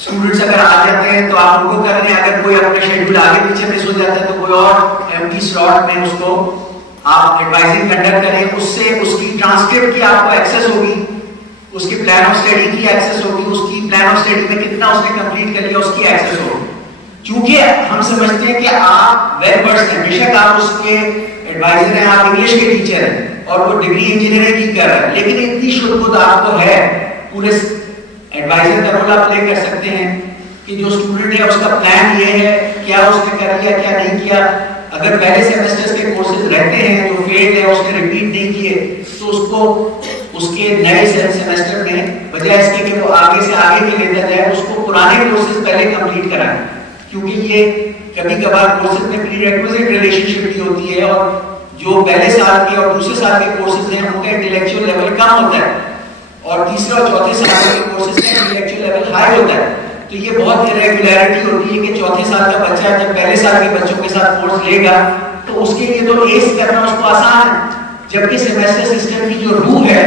Students اگر آ جاتے ہیں تو آپ ان کو کر لیں, اگر کوئی اپنا شیڈول آگے پیچھے مس ہو جاتا ہے تو کوئی اور ایمٹی سلاٹ میں اس کو آپ ایڈوائزنگ کنڈکٹ کریں, اس سے اس کی ٹرانسکرپٹ کی آپ کو ایکسیس ہوگی, اس کی پلان آف اسٹڈی کی ایکسیس ہوگی, اس کی پلان آف اسٹڈی میں کتنا اس نے کمپلیٹ کر لیا اس کی ایکسیس ہوگی. کیونکہ ہم سمجھتے ہیں کہ آپ ویل ورسڈ ہیں, بے شک آپ اس کے ایڈوائزر ہیں, آپ انگلش کے ٹیچر ہیں اور وہ ڈگری انجینئرنگ کی کر رہے ہیں, لیکن اتنی شدھ خود آپ کو ہے, پورے ایڈوائزر کا رول آپ پلے کر سکتے ہیں کہ جو اسٹوڈنٹ ہے اس کا پلان یہ ہے, کیا اس نے کر لیا کیا نہیں کیا. اگر پہلے سیمسٹر کے کورسز رہتے ہیں جو فیلڈ ہے, اس نے ریپیٹ نہیں کیے, تو اس کو اس کے نئے سیمسٹر میں بجائے اس کے کہ وہ آگے سے آگے کے لیتا جائے, اس کو پرانے کورسز پہلے کمپلیٹ کرائیں, کیونکہ یہ کبھی کبھار کورسز میں پری ریکویزٹ ریلیشن شپ بھی ہوتی ہے, اور جو پہلے سال کے اور دوسرے سال کے کورسز ہیں ان کا انٹلیکچوئل لیول کم ہوتا ہے, اور تیسرے اور چوتھے سال کے کورسز کا انٹلیکچوئل لیول ہائی ہوتا ہے. تو یہ بہت ریگولیرٹی ہوتی ہے کہ چوتھے سال کا بچہ جب پہلے سال کے بچوں کے ساتھ کورس لے گا تو اس کے لیے تو ایس کرنا اس کو آسان ہے, جبکہ سیمیسٹر سسٹم کی جو روح ہے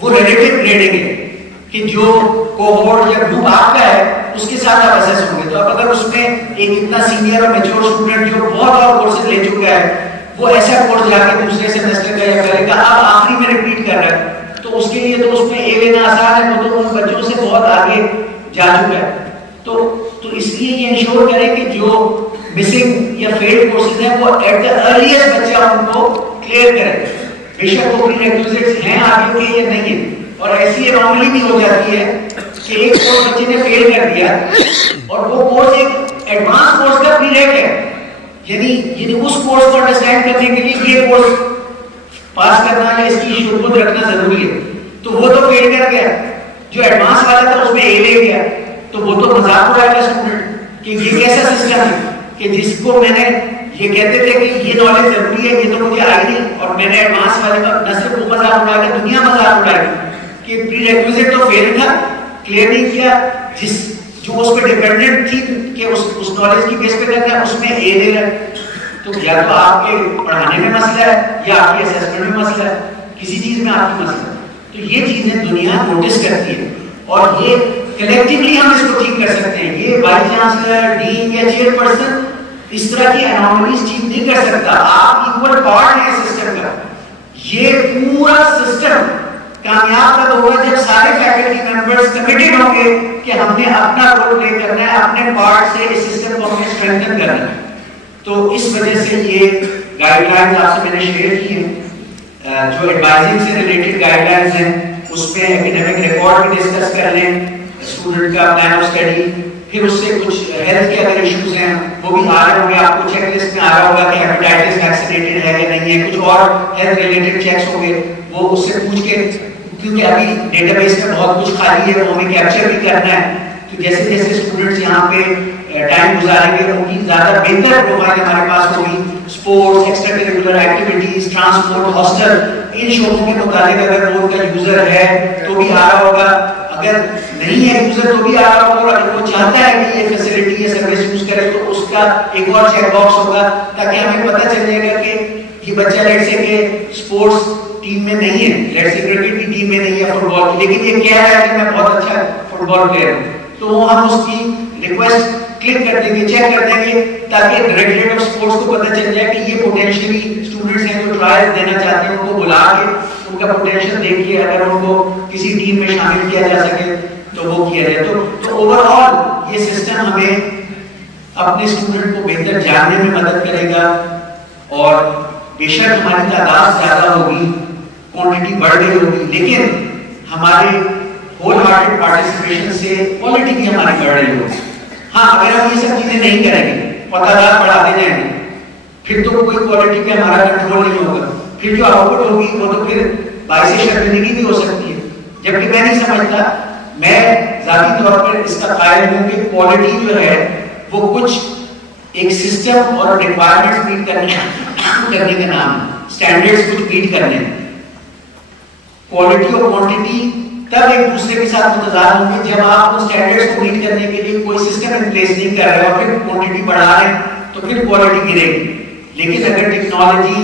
وہ ریلیٹو گریڈنگ ہے کہ جو کوہورٹ یا گروپ آپ کا ہے اس کے ساتھ آپ اسیس ہوں گے. تو اب اگر اس میں ایک اتنا سینئر اور میچور اسٹوڈنٹ جو بہت اور کورسز لے چکا ہے وہ ایسا کورس جا کے دوسرے سیمسٹر کا یا پہلے کا اب آخری میں ریپیٹ کر رہا ہے, تو اس کے لیے تو اس میں اے لینا آسان ہے, وہ تو ان بچوں سے بہت آگے جا چکا ہے. تو اس لیے یہ انشور کریں کہ جو مسنگ یا فیلڈ کورسز ہیں وہ ایٹ دا ارلیسٹ بچہ ان کو کلیئر کرے, بے شک وہ پری ریکویزٹس ہیں آگے کے یا نہیں ہے. اور ایسی انوملی بھی ہو جاتی ہے کہ ایک کورس بچے نے فیل کر دیا اور وہ کورس ایک ایڈوانس کورس کا پری ریک ہے, یعنی اس کورس کو انڈرسٹینڈ کرنے کے لیے یہ کورس پاس کرنا یا اس کی شروع رکھنا ضروری ہے. تو وہ تو فیل کر گیا, جو ایڈوانس والا تھا اس میں اے لے گیا, تو وہ تو مذاق اڑائے گا اسٹوڈنٹ کہ یہ کیسا سسٹم ہے کہ جس کو میں نے یہ کہتے تھے کہ یہ نالج ضروری ہے, یہ تو مجھے آئی نہیں, اور میں نے ایڈوانس والے کا نہ صرف وہ مذاق اڑایا گا, دنیا مذاق اڑائے گی کہ پری ریکویزٹ تو فیل تھا, کلیئر نہیں کیا, جو اس پہ ڈیپینڈنٹ تھی کہ اس نالج کی بیس پہ کرنا ہے اس میں اے لے رہا ہے. تو یا تو آپ کے پڑھانے میں مسئلہ ہے یا آپ کے اسیسمنٹ میں مسئلہ ہے, کسی چیز میں آپ کی مسئلہ ہے. تو یہ چیزیں دنیا نوٹس کرتی ہے اور یہ کلیکٹیولی ہم اس کو ٹھیک کر سکتے ہیں. یہ وائس چانسلر, ڈین یا چیئر پرسن اس طرح کی انوملیز ٹھیک نہیں کر سکتا. آپ ایکول پارٹ ہیں سسٹم کا. یہ پورا سسٹم کامیاب تب ہوگا جب سارے فیکلٹی ممبرز کمیٹڈ ہوں گے کہ ہم نے اپنا رول پلے کرنا ہے, اپنے پارٹ سے اس سسٹم کو ہمیں اسٹرینتھن کرنا ہے. تو اس وجہ سے یہ گائیڈ لائنز آپ سے میں نے شیئر کی ہیں, جو ایڈوائزنگ سے ریلیٹڈ گائیڈ لائنز ہیں اس پہ ایکڈیمک ریکارڈ بھی ڈسکس کر لیں, اسٹوڈنٹ کا پلان آف اسٹڈی, پھر اس سے کچھ ہیلتھ کے اگر ایشوز ہیں وہ بھی آ رہے ہوں گے, آپ کو چیک لسٹ میں آ رہا ہوگا کہ ہیپیٹائٹس ویکسینیٹڈ ہے یا نہیں ہے, کچھ اور ہیلتھ ریلیٹڈ چیکس ہوں گے, وہ اس سے پوچھ کے, کیونکہ ابھی ڈیٹا بیس میں بہت کچھ خالی ہے وہ ہمیں کیپچر بھی کرنا ہے. تو جیسے جیسے اسٹوڈنٹس یہاں پہ ٹائم گزاریں گے ان کی زیادہ بہتر پروفائل ہمارے پاس ہوگی. Sports, extra curricular activities, transport, hostel, ان شعبوں کے متعلق اگر وہ کا یوزر ہے تو بھی آ رہا ہوگا, اگر نہیں ہے یوزر تو بھی آ رہا ہوگا, اور اگر وہ چاہتا ہے کہ یہ فیسلٹی یا سروس یوز کرے تو اس کا ایک اور چیک باکس ہوگا تاکہ ہمیں پتہ چل جائے گا کہ یہ بچہ لیٹ سے کہ اسپورٹس ٹیم میں نہیں ہے, لیٹ سے کرکٹ کی ٹیم میں نہیں ہے فٹ بال کی, لیکن یہ کہہ رہا ہے کہ میں بہت اچھا فٹ بال پلیئر ہوں, تو ہم اس کی ریکویسٹ کلک کر دیں گے, چیک کر دیں گے تاکہ ڈائریکٹریٹ آف اسپورٹس کو پتہ چل جائے کہ یہ پوٹینشیلی اسٹوڈنٹس ہیں جو ٹرائل دینا چاہتے ہیں, ان کو بلا کے ان کا پوٹینشیل دیکھیے, اگر ان کو کسی ٹیم میں شامل کیا جا سکے تو وہ کیا جائے. تو اوور آل یہ سسٹم ہمیں اپنے اسٹوڈنٹ کو بہتر جاننے میں مدد کرے گا, اور بے شک ہماری تعداد زیادہ ہوگی, کوانٹٹی بڑھ گئی ہوگی, لیکن ہمارے ہول ہارٹڈ پارٹیسپیشن سے کوالٹی بھی ہماری بڑھ رہی ہوگی. ہاں اگر ہم یہ سب چیزیں نہیں کریں گے اور تعداد بڑھاتے جائیں گے پھر تو کوئی کوالٹی پہ ہمارا کنٹرول نہیں ہوگا, پھر جو آؤٹ پٹ ہوگی وہ تو پھر باعث شرمندگی بھی ہو سکتی ہے. جبکہ میں نہیں سمجھتا, میں ذاتی طور پر اس کا قائل ہوں کہ کوالٹی جو ہے وہ کچھ ایک سسٹم اور ریکوائرمنٹس میٹ کرنے کا نام ہے, اسٹینڈرڈس کچھ میٹ کرنے. کوالٹی اور کوانٹٹی تب ایک دوسرے کے ساتھ متضاد ہوں گے جب آپ ان اسٹینڈرڈس کو میٹ کرنے کے لیے کوئی سسٹم ان پلیس نہیں کر رہے اور پھر کوانٹٹی بڑھا رہے ہیں تو پھر کوالٹی گرے گی. لیکن اگر ٹیکنالوجی,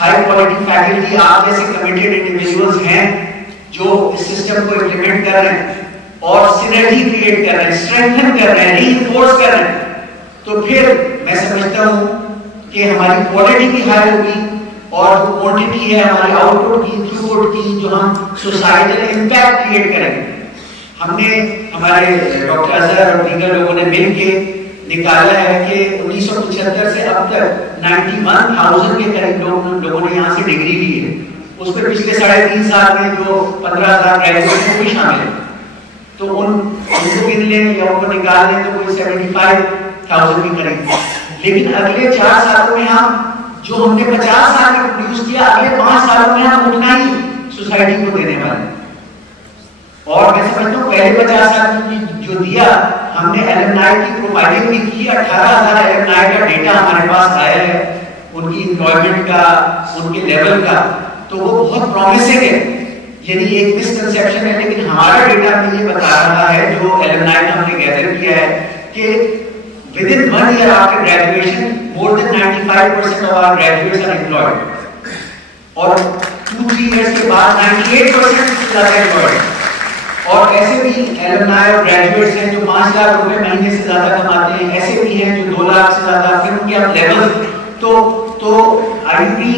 ہائی کوالٹی فیکلٹی, آپ جیسے کمیٹڈ انڈیویجولز ہیں جو اس سسٹم کو امپلیمنٹ کر رہے ہیں, اور سینرجی کریٹ کر رہے ہیں, اسٹرینتھن کر رہے ہیں, ری انفورس کر رہے ہیں, تو پھر میں سمجھتا ہوں کہ ہماری کوالٹی بھی ہائی ہوگی اور جو کوانٹٹی ہے ہماری آؤٹ پٹ کی, تھرو پٹ کی, جو ہم سوسائٹل امپیکٹ کریٹ کریں گے. ہم نے ہمارے ڈاکٹر اظہر اور دیگر لوگوں نے مل کے نکالا ہے کہ 1975 سے اب تک 91,000 کے قریب لوگوں نے یہاں سے ڈگری لی ہے. اس پر پچھلے 3.5 سال میں جو 15,000 گریجویٹ ہیں وہ بھی شامل ہیں. تو ان کو گن لیں یا ان کو نکال لیں تو کوئی 75,000 کے قریب. لیکن اگلے 4 سالوں میں ہم جو ہم نے 50 سال میں پروڈیوس کیا, اگلے 5 سالوں میں ہم اتنا ہی سوسائٹی کو دینے والے ہیں. اور میں سمجھتا ہوں پہلے 50 سال میں جو دیا ہم نے ایلمنائی کی پروفائلنگ بھی کی. 18,000 ایلمنائی کا ڈیٹا ہمارے پاس آیا ہے, ان کی امپلائمنٹ کا, ان کے لیول کا, تو وہ بہت پرومسنگ ہے. یعنی ایک مسکنسیپشن ہے لیکن ہمارا ڈیٹا ہمیں یہ بتا رہا ہے جو ایلمنائی ہم نے گیدر کیا ہے کہ within 1 year after graduation more than 95% of our graduates are employed, اور 2-3 years کے بعد 98% are employed. اور ایسے بھی ایلمنائی اور گریجویٹس ہیں جو 5 لاکھ روپے مہینے سے زیادہ کماتے ہیں, ایسے بھی ہیں جو 2 لاکھ سے زیادہ. پھر ان کے اب لیول تو آئی پی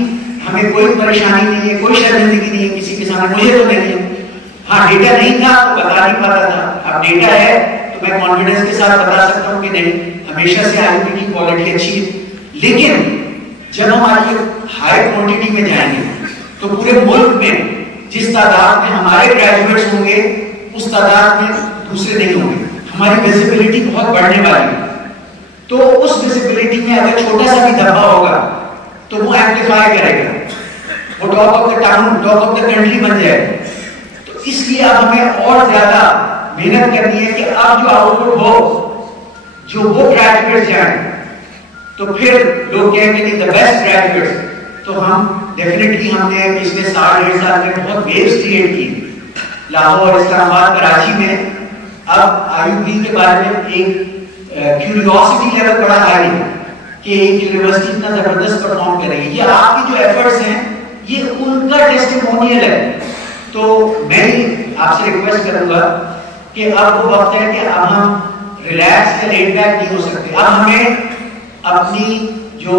ہمیں کوئی پریشانی نہیں ہے, کوئی شرمندگی نہیں ہے کسی کے سامنے. مجھے تو نہیں ہے, ہاں ڈیٹا نہیں تھا تو بتا نہیں پاتا تھا, اب ڈیٹا ہے تو میں کانفیڈنس کے ساتھ بتا سکتا ہوں کہ نہیں, ہمیشہ سے آئی پی کی کوالٹی اچھی ہے. لیکن جب ہم آج ہائی کوانٹٹی میں جائیں گے تو پورے ملک میں جس تعداد میں ہمارے گریجویٹس ہوں گے اس تعداد میں دوسرے نہیں ہوں گے. ہماری ویزیبلٹی بہت بڑھنے والی ہے. تو اس ویزیبلٹی میں اگر چھوٹا سا بھی دھبا ہوگا تو وہ ایمپلیفائی کرے گا, وہ talk of the town, talk of the country بن جائے گا. تو اس لیے اب ہمیں اور زیادہ محنت کرنی ہے کہ اب جو آؤٹ پٹ ہو, جو وہ گریجویٹس جائیں تو پھر لوگ کہیں گے دا بیسٹ گریجویٹس. تو ہم ڈیفینیٹلی ہم نے پچھلے 7-8 سال میں بہت ویوز کریٹ کی. لاہور, اسلام آباد, کراچی میں اب آئی یو پی کے بارے میں ایک کیوریوسٹی لیول بڑا ہائی ہے کہ ایک یونیورسٹی اتنا زبردست پرفارم کرے گی. یہ آپ کی جو ایفرٹس ہیں یہ ان کا ٹیسٹیمونیل ہے. تو میں آپ سے ریکویسٹ کروں گا کہ اب وہ وقت ہے کہ اب ہم ریلیکس یا لیٹ بیک نہیں ہو سکتے. اب ہمیں اپنی جو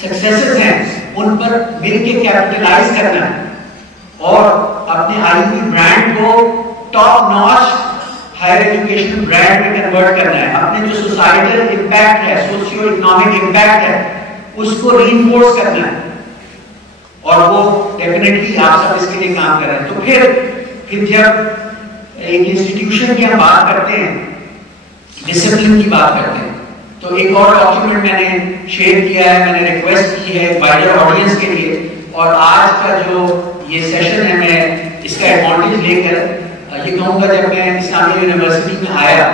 سکسیسز ہیں ان پر مل کے کیپٹلائز کرنا ہے اور اپنے آئی پی برانڈ کو top notch higher education brand میں کنورٹ کرنا ہے. اپنے جو سوسائٹل امپیکٹ ہے, سوشیو اکنامک امپیکٹ ہے, اس کو ری انفورس کرنا ہے. اور وہ ڈیفینیٹلی آپ سب اس کے لیے کام کر رہے ہیں. تو پھر جب ایک انسٹیٹیوشن کی ہم بات کرتے ہیں, ڈسپلن کی بات کرتے ہیں, تو ایک اور ڈاکیومنٹ میں نے شیئر کیا ہے, میں نے ریکویسٹ کی ہے وائڈر آڈینس کے لیے. اور آج کا جو یہ سیشن ہے میں اس کا ایڈوانٹیج لے کر یہ کہوں گا, جب میں اسلامیہ یونیورسٹی میں آیا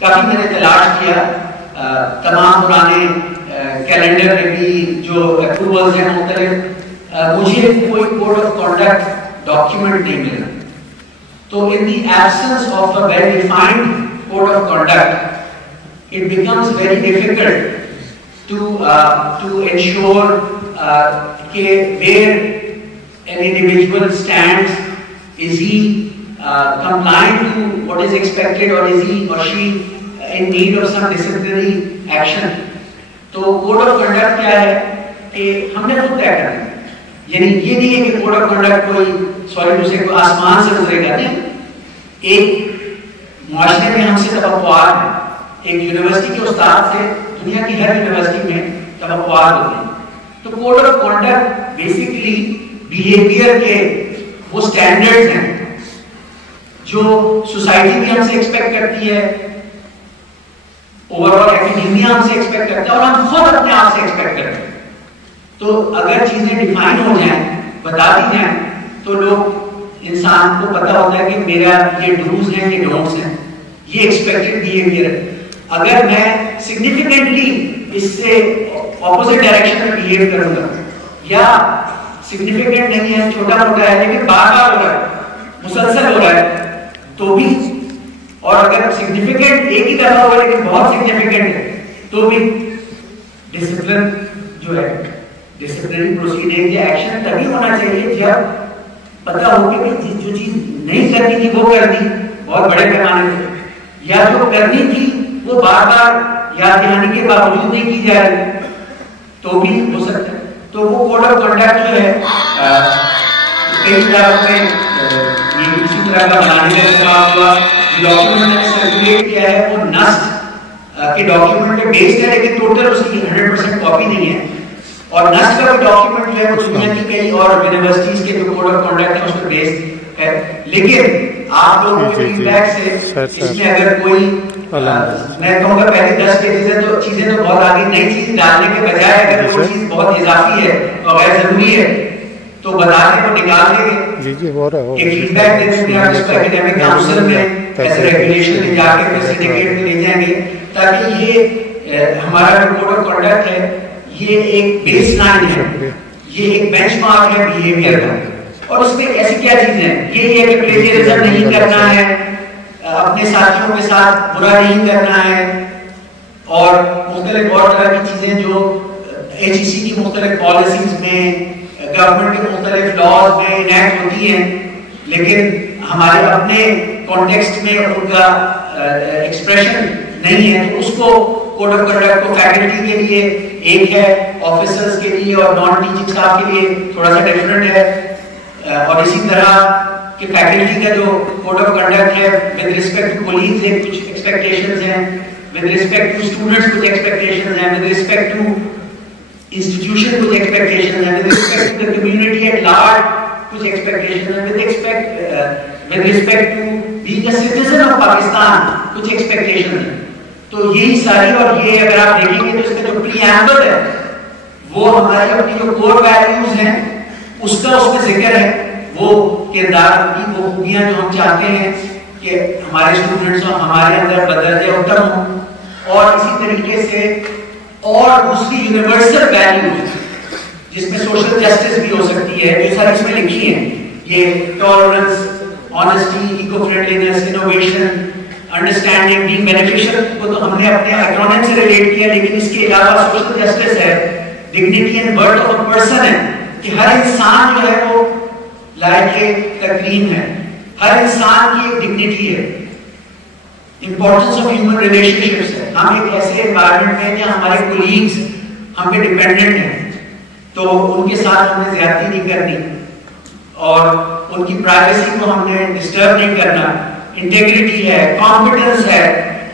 کافی میں نے تلاش کیا, تمام پرانے کیلنڈر میں بھی جو اپروولز ہیں مختلف, مجھے کوئی کوڈ آف کنڈکٹ ڈاکیومنٹ نہیں ملا. تو in the absence of a well defined code of conduct it becomes very difficult to ensure where an individual stands. Is he compliant to what is expected, or is he or she in need of some disciplinary action? تو code of conduct کیا ہے کہ ہم نے خود طے کرنا ہے. یعنی یہ نہیں ہے کہ کوڈ آف کنڈکٹ کوئی دوسرے کو آسمان سے گزرے گا. نہیں, ایک معاشرے میں ہم سے توقعات ہیں, ایک یونیورسٹی کے استاد سے دنیا کی ہر یونیورسٹی میں توقعات ہوتے ہیں. تو code of conduct basically behaviour کے وہ سٹینڈرڈز ہیں جو سوسائٹی بھی ہم سے ایکسپیکٹ کرتی ہے, اوور آل ایکڈیمیا ہم سے ایکسپیکٹ کرتا ہے, اور ہم خود اپنے آپ سے ایکسپیکٹ کرتے ہیں. تو اگر چیزیں ڈیفائن ہو جائیں, بتا دی جائیں, تو لوگ انسان کو پتا ہوتا ہے کہ میرا یہ ڈوز ہیں, یہ ڈونٹس ہیں, یہ ایکسپیکٹڈ بیہیویئر ہے. اگر میں سگنیفیکنٹلی اس سے اپوزٹ ڈائریکشن میں بیہیو کروں گا, یا سگنیفیکنٹ نہیں ہے, چھوٹا موٹا ہے لیکن بار بار ہو رہا ہے, مسلسل ہو رہا ہے, تو بھی, اور اگر سگنیفیکنٹ ایک ہی دفعہ ہوا لیکن بہت سگنیفیکنٹ ہے تو بھی ڈسپلن جو ہے, ڈسپلنری پروسیڈنگ یا ایکشن تبھی ہونا چاہیے جب پتا ہو کہ جو چیز نہیں کرنی تھی وہ کر دی, بہت بڑے پیمانے پہ, یا جو کرنی تھی وہ بار بار یاد دہانی کے باوجود نہیں کی جا رہی, تو بھی ہو سکتا ہے. تو وہ کوڈ آف کنڈکٹ جو ہے کئی اداروں میں یہ اسی طرح کا بنانے کا کام ہوا. ڈاکیومنٹ نے سرکولیٹ کیا ہے وہ نسٹ کے ڈاکیومنٹ پہ بیسڈ ہے, لیکن ٹوٹل اس کی 100% کاپی نہیں ہے. اور نسٹ کا ڈاکیومنٹ جو ہے وہ دنیا کی کئی اور یونیورسٹیز کے جو کوڈ آف کنڈکٹ ہے اس پہ بیسڈ ہے. لیکن آپ لوگوں کے فیڈ بیک سے اس میں اگر کوئی میں کہوں گا پہلے 10 پیجز ہے تو چیزیں تو بہت آگے, نئی چیز ڈالنے کے بجائے اگر وہ چیز بہت اضافی ہے اور غیر ضروری ہے تو بتانے کو نکال دیں گے, ایک فیڈ بیک دے دیں گے آپ اس کو ایکیڈیمک کاؤنسل میں ایسے ریگولیشن میں جا کے پھر سینڈیکیٹ میں لے جائیں گے, تاکہ یہ ہمارا جو کوڈ آف کنڈکٹ ہے یہ ایک بیس لائن ہے, یہ ایک بینچ مارک ہے بیہیویئر کا. اور اس میں ایسی کیا چیزیں ہیں, یہ ہے کہ پلیجرزم نہیں کرنا ہے, اپنے ساتھیوں کے ساتھ برا نہیں کرنا ہے, اور مختلف اور طرح کی چیزیں جو ایچ ای سی کی مختلف پالیسیز میں, گورنمنٹ کے مختلف لاز میں انیکٹ ہوتی ہیں, لیکن ہمارے اپنے کانٹیکسٹ میں ان کا ایکسپریشن نہیں ہے. تو اس کو کوڈ آف کنڈکٹ کو فیکلٹی کے لیے ایک ہے, آفیسرز کے لیے اور نان ٹیچنگ اسٹاف کے لیے تھوڑا سا ڈفرینٹ ہے. اور اسی طرح کہ فیکلٹی کا جو کوڈ آف کنڈکٹ ہے ود ریسپیکٹ ٹو کولیگز ہے, کچھ ایکسپیکٹیشنز ہیں, ود ریسپیکٹ ٹو اسٹوڈنٹس کچھ ایکسپیکٹیشنز ہیں, ود ریسپیکٹ ٹو انسٹیٹیوشن کچھ ایکسپیکٹیشنز ہیں, with respect to the community at large کچھ ایکسپیکٹیشنز ہیں, with respect to being a citizen of Pakistan کچھ ایکسپیکٹیشنز ہیں. تو یہی ساری, اور یہ اگر آپ دیکھیں گے تو اس کا جو پریامبل ہے وہ ہماری اپنی جو کور ویلیوز ہیں اس کا اس میں ذکر ہے, وہ کردار کی وہ خوبیاں جو ہم چاہتے ہیں کہ ہمارے اسٹوڈنٹس اور ہمارے اندر بدرجہ اتم ہوں, اور اسی طریقے سے اور دوسری یونیورسل ویلیوز جس میں سوشل جسٹس بھی ہو سکتی ہے, جو ساری اس میں لکھی ہیں, یہ tolerance, honesty, eco friendliness, innovation, understanding, being beneficial کو تو ہم نے اپنے ایکرونیم سے ریلیٹ کیا, لیکن اس کے علاوہ سوشل جسٹس ہے, dignity and birth of a person ہے کہ ہر انسان جو ہے وہ لائق تکریم ہے, ہر انسان کی ایک ڈگنیٹی ہے, importance of human relation ships ہے. ہم ایک ایسے انوائرمنٹ میں جہاں ہمارے کولیگز ہم پہ ڈیپینڈنٹ ہیں, تو ان کے ساتھ ہم نے زیادتی نہیں کرنی اور ان کی پرائیویسی کو ہم نے ڈسٹرب نہیں کرنا. انٹیگریٹی ہے, کانفیڈنس ہے,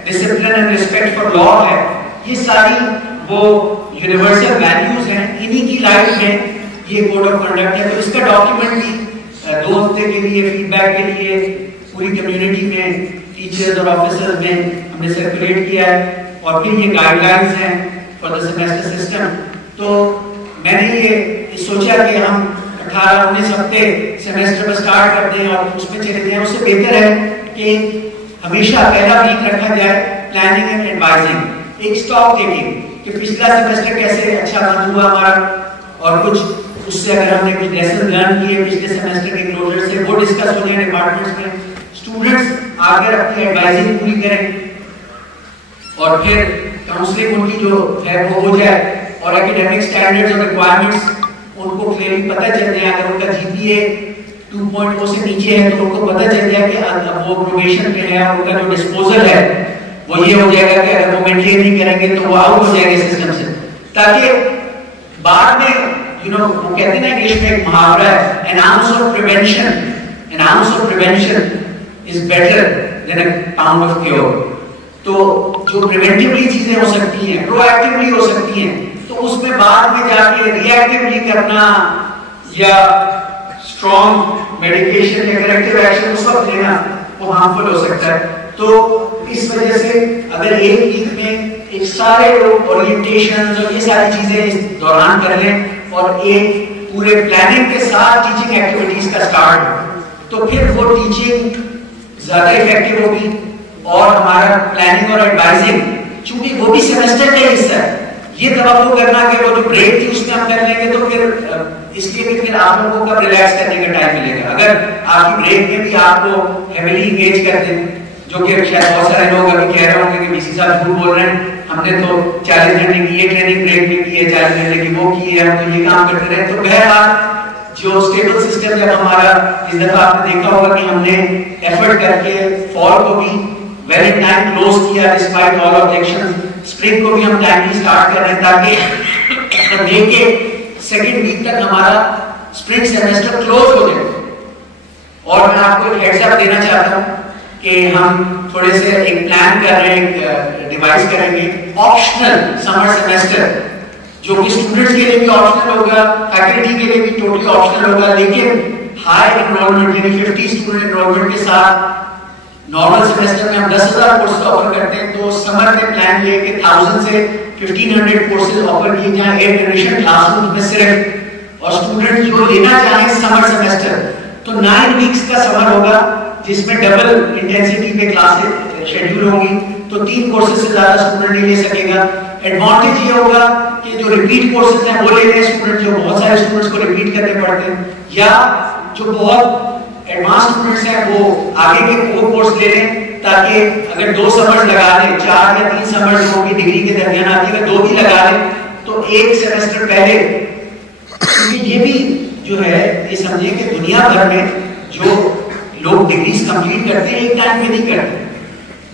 discipline and respect for law ہے, یہ ساری وہ یونیورسل ویلیوز ہیں, انہی کی لائٹ میں یہ کوڈ آف کنڈکٹ ہے. تو اس کا ڈاکیومنٹ بھی 2 ہفتے کے لیے فیڈ بیک کے لیے پوری کمیونٹی میں, ٹیچرز اور آفیسرز میں ہم نے سرکولیٹ کیا ہے, اور پھر یہ گائیڈ لائنز ہیں فار دا سیمیسٹر سسٹم. تو میں نے یہ سوچا کہ ہم 18-19 ہفتے سیمیسٹر میں سٹارٹ کر دیں اور اس میں چلے جائیں. اس سے بہتر ہے کہ ہمیشہ پہلا ویک رکھا جائے پلاننگ اینڈ ایڈوائزنگ, ایک اسٹاک ٹیکنگ کہ پچھلا سیمیسٹر کیسے اچھا بند ہوا ہمارا, اور کچھ اس سے اگر ہم نے کچھ لیسن لرن کیے پچھلے سیمیسٹر کے کلوزر سے وہ ڈسکس ہو جائے ڈپارٹمنٹس میں, اسٹوڈنٹس آ کر اپنی ایڈوائزنگ پوری کریں, اور پھر کاؤنسلنگ ان کی جو ہے وہ ہو جائے, اور ایکیڈیمک اسٹینڈرڈز اور ریکوائرمنٹس ان کو کلیئرلی پتہ چل جائے. اگر ان کا جی پی اے 2.0 سے نیچے ہے تو ان کو پتہ چل جائے کہ وہ پروبیشن پہ ہے, اور ان کا جو ڈسپوزل ہے وہ یہ ہو جائے گا کہ اگر وہ مینٹین نہیں کریں گے تو وہ آؤٹ ہو جائے گا سسٹم سے, تاکہ بعد میں وہ کہتے ہیں نا انگلش میں ایک محاورہ ہے, an ounce of prevention is better than a pound of cure. تو جو پریونٹیولی چیزیں ہو سکتی ہیں, پرو ایکٹیولی ہو سکتی ہیں, تو اس میں بعد میں جا کے ری ایکٹیولی کرنا یا اسٹرانگ میڈیکیشن یا کریکٹیو ایکشن اس وقت لینا وہ ہارمفل ہو سکتا ہے. تو اس وجہ سے اگر ایک ویک میں ایک سارے لوگ اورینٹیشنز اور یہ ساری چیزیں اس دوران کر لیں اور ایک پورے پلاننگ کے ساتھ ٹیچنگ ایکٹیویٹیز کا سٹارٹ ہو, تو پھر وہ ٹیچنگ زیادہ افیکٹو ہوگی, اور ہمارا پلاننگ اور ایڈوائزنگ چونکہ وہ بھی سیمسٹر کا حصہ ہے, یہ توقع کرنا کہ وہ جو بریک تھی اس میں ہم کر لیں گے تو پھر اس لیے کہ پھر آپ لوگوں کا ریلیکس کرنے کا ٹائم ملے گا. اگر آپ کی بریک میں بھی آپ کو ہیویلی انگیج کر دیں, جو کہ شاید بہت سارے لوگ ابھی کہہ رہے ہوں گے کہ بی سی صاحب جھوٹ بول رہے ہیں, ہم نے تو 40 گھنٹے کی یہ ٹریننگ بریک میں کی ہے, 40 گھنٹے کی وہ کی ہے, ہم تو یہ کام کرتے رہے. تو بہرحال جو اسٹیبل سسٹم جب ہمارا اس دفعہ آپ نے دیکھا ہوگا کہ ہم نے ایفرٹ کر کے فال کو بھی ویری ٹائم کلوز کیا ڈسپائٹ آل آبجیکشن. اسپرنگ کو بھی ہم ٹائملی اسٹارٹ کر رہے ہیں تاکہ مئی کے سیکنڈ ویک تک ہمارا اسپرنگ سیمسٹر کلوز ہو جائے. اور میں آپ کو ایک ہیڈز اپ دینا چاہتا ہوں کہ ہم تھوڑے سے ایک پلان کر رہے ہیں, ایک ڈیوائس کریں گے آپشنل سمر سیمسٹر, جو کہ اسٹوڈنٹس کے لیے بھی آپشنل ہوگا, فیکلٹی کے لیے بھی ٹوٹلی آپشنل ہوگا, لیکن ہائی انرولمنٹ یعنی 50 اسٹوڈنٹ انرولمنٹ کے ساتھ نارمل سیمسٹر میں ہم 10,000 کورسز آفر کرتے ہیں. تو سمر میں پلان یہ کہ 1000 سے 1500 کورسز آفر کیے جائیں ایئر کنڈیشن کلاس روم میں صرف, اور اسٹوڈنٹ جو لینا چاہیں سمر سیمسٹر تو 9 ویکس کا سمر ہوگا جس میں ڈبل انٹینسٹی پہ کلاسز شیڈیول ہوں گی, تو 3 کورسز سے زیادہ اسٹوڈنٹ نہیں لے سکے گا. ایڈوانٹیج یہ ہوگا کہ جو ریپیٹ کورسز ہیں وہ لے لیں اسٹوڈنٹ, جو بہت سارے اسٹوڈنٹس کو ریپیٹ کرنے پڑتے ہیں, یا جو بہت ایڈوانس اسٹوڈنٹس ہیں وہ آگے کے وہ کورس لے لیں تاکہ اگر 2 سمر لگا لیں, 4 یا 3 سمر ہوں گی ڈگری کے درمیان آتی ہے, اگر 2 بھی لگا لیں تو ایک سیمسٹر پہلے, کیونکہ یہ بھی جو ہے یہ سمجھیں کہ دنیا بھر میں جو لوگ ڈگریز کمپلیٹ کرتے ہیں ایک ٹائم پہ نہیں کرتے.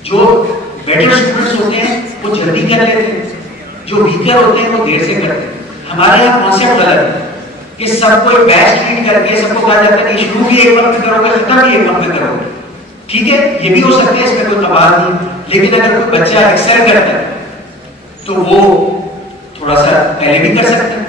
جو بیٹر اسٹوڈنٹس ہوتے ہیں وہ جلدی کر لیتے ہیں, جو ویکر ہوتے ہیں وہ دیر سے کرتے ہیں. ہمارے یہاں کانسیپٹ غلط ہے کہ سب کو ایک بیچ ٹریٹ کر کے سب کو کہا جاتا ہے کہ شروع بھی ایک وقت کرو گے, ختم بھی ایک وقت کرو گے. ٹھیک ہے, یہ بھی ہو سکتا ہے, اس میں کوئی قباحت نہیں, لیکن اگر کوئی بچہ ایکسل کرتا ہے تو وہ تھوڑا سا پہلے بھی کر سکتا ہے.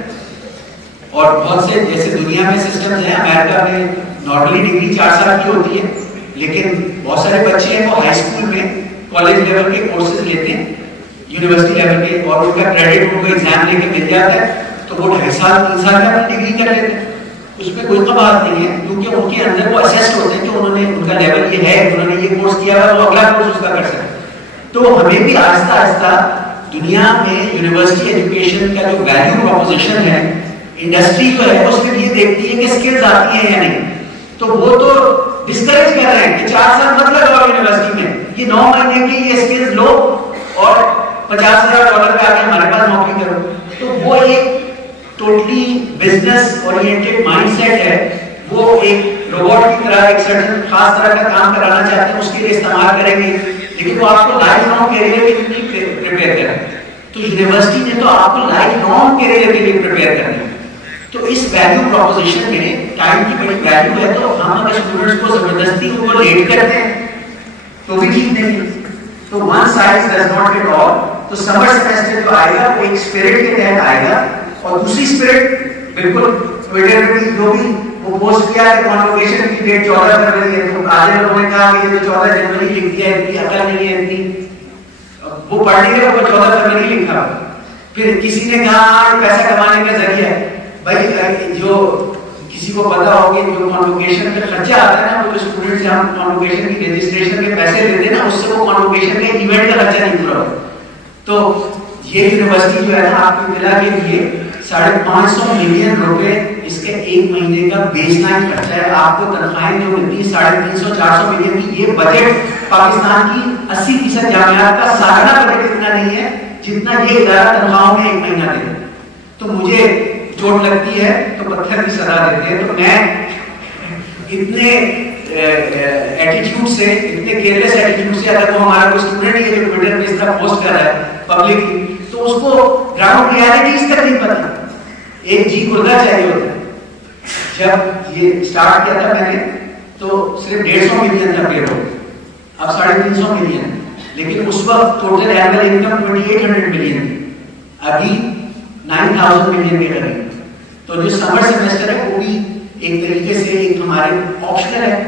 اور بہت سے جیسے دنیا میں سسٹمز ہیں, امریکہ میں نارملی ڈگری 4 سال کی ہوتی ہے, لیکن بہت سارے بچے ہیں وہ ہائی اسکول میں کالج لیول کے کورسز لیتے ہیں, یونیورسٹی لیول کے, اور ان کا کریڈٹ ان کو ایگزام لے کے مل جاتا ہے تو وہ 2.5 سال 3 سال میں اپنی ڈگری کر لیتے ہیں. اس میں کوئی قباحت نہیں ہے, کیونکہ ان کے اندر وہ اسیسڈ ہوتے ہیں کہ انہوں نے ان کا لیول یہ ہے, انہوں نے یہ کورس کیا ہے, وہ اگلا کورس اس کا کر سکتے ہیں. تو ہمیں بھی آہستہ آہستہ دنیا میں یونیورسٹی ایجوکیشن کا جو ویلیو پروپوزیشن ہے, انڈسٹری جو ہے اس میں یہ دیکھتی ہے کہ اسکلز آتی ہیں یا نہیں, تو وہ تو ڈسکریج کر رہے ہیں کہ 4 سال مت لگاؤ یونیورسٹی میں, یہ 9 مہینے کی یہ اسکلز لو اور $50,000 پہ آ کے ہمارے پاس نوکری کرو. تو وہ ایک totally business oriented mindset ہے, وہ ایک روبوٹ کی طرح ایک سرٹن خاص طرح کا کام کرانا چاہتے ہیں, اس کے لیے استعمال کریں گے, لیکن وہ آپ کو لائف لانگ کیریئر کے لیے نہیں پریپیئر کریں. تو یونیورسٹی نے تو آپ کو لائف لانگ کیریئر کے لیے پریپیئر کرنا ہے. تو اس ویلیو پروپوزیشن میں ٹائم کی بڑی ویلیو ہے, تو ہم اگر اسٹوڈنٹس کو زبردستی ان کو لیٹ کرتے ہیں تو بھی ٹھیک نہیں. تو one size does not fit all. تو سمر سیمسٹر جو آئے گا وہ ایک اسپرٹ کے تحت آئے گا, اور دوسری اسپرٹ بالکل ٹویٹر پہ جو بھی وہ پوسٹ کیا ہے کانوکیشن کی ڈیٹ 14 فروری ہے, تو آدھے لوگوں نے کہا کہ یہ تو 14 جنوری لکھ دیا ہے, اتنی عقل نہیں ہے اتنی, وہ پڑھنے کا وہ 14 فروری لکھا. پھر کسی نے کہا پیسہ کمانے کا ذریعہ ہے. بھائی جو کسی کو پتا ہو کہ جو کانوکیشن کا خرچہ آتا ہے نا, وہ اسٹوڈنٹ سے ہم کانوکیشن کی رجسٹریشن کے پیسے لیتے ہیں نا, اس سے وہ کانوکیشن کے ایونٹ کا خرچہ نہیں پورا. تو یہ یونیورسٹی جو ہے نا آپ کی اطلاع کے لیے 550 ملین روپے اس کے 1 مہینے کا بیس لائن خرچہ ہے. آپ کو تنخواہیں جو ملتی ہیں 350-400 ملین کی, یہ بجٹ پاکستان کی 80% جامعات کا سالانہ بجٹ اتنا نہیں ہے جتنا یہ ادارہ تنخواہوں میں 1 مہینہ دے. تو مجھے چوٹ لگتی ہے تو پتھر کی سزا دیتے ہیں. تو میں اتنے ایٹیٹیوڈ سے, اتنے کیئرلیس ایٹیٹیوڈ سے, اگر وہ ہمارا کوئی اسٹوڈنٹ ہے جو ٹویٹر پہ اس طرح پوسٹ کر رہا ہے پبلکلی, تو اس کو گراؤنڈ ریالٹیز تک نہیں پتا. ایک جی گردہ چاہیے ہوتا ہے. جب یہ اسٹارٹ کیا تھا میں نے تو صرف 150 ملین تھا پے رول, اب 350 ملین, لیکن اس وقت ٹوٹل اینوئل انکم 2800 ملین تھی, ابھی 9000 ملین کے قریب. تو جو سمر سیمسٹر ہے وہ بھی ایک طریقے سے ایک ہمارے آپشنل ہے,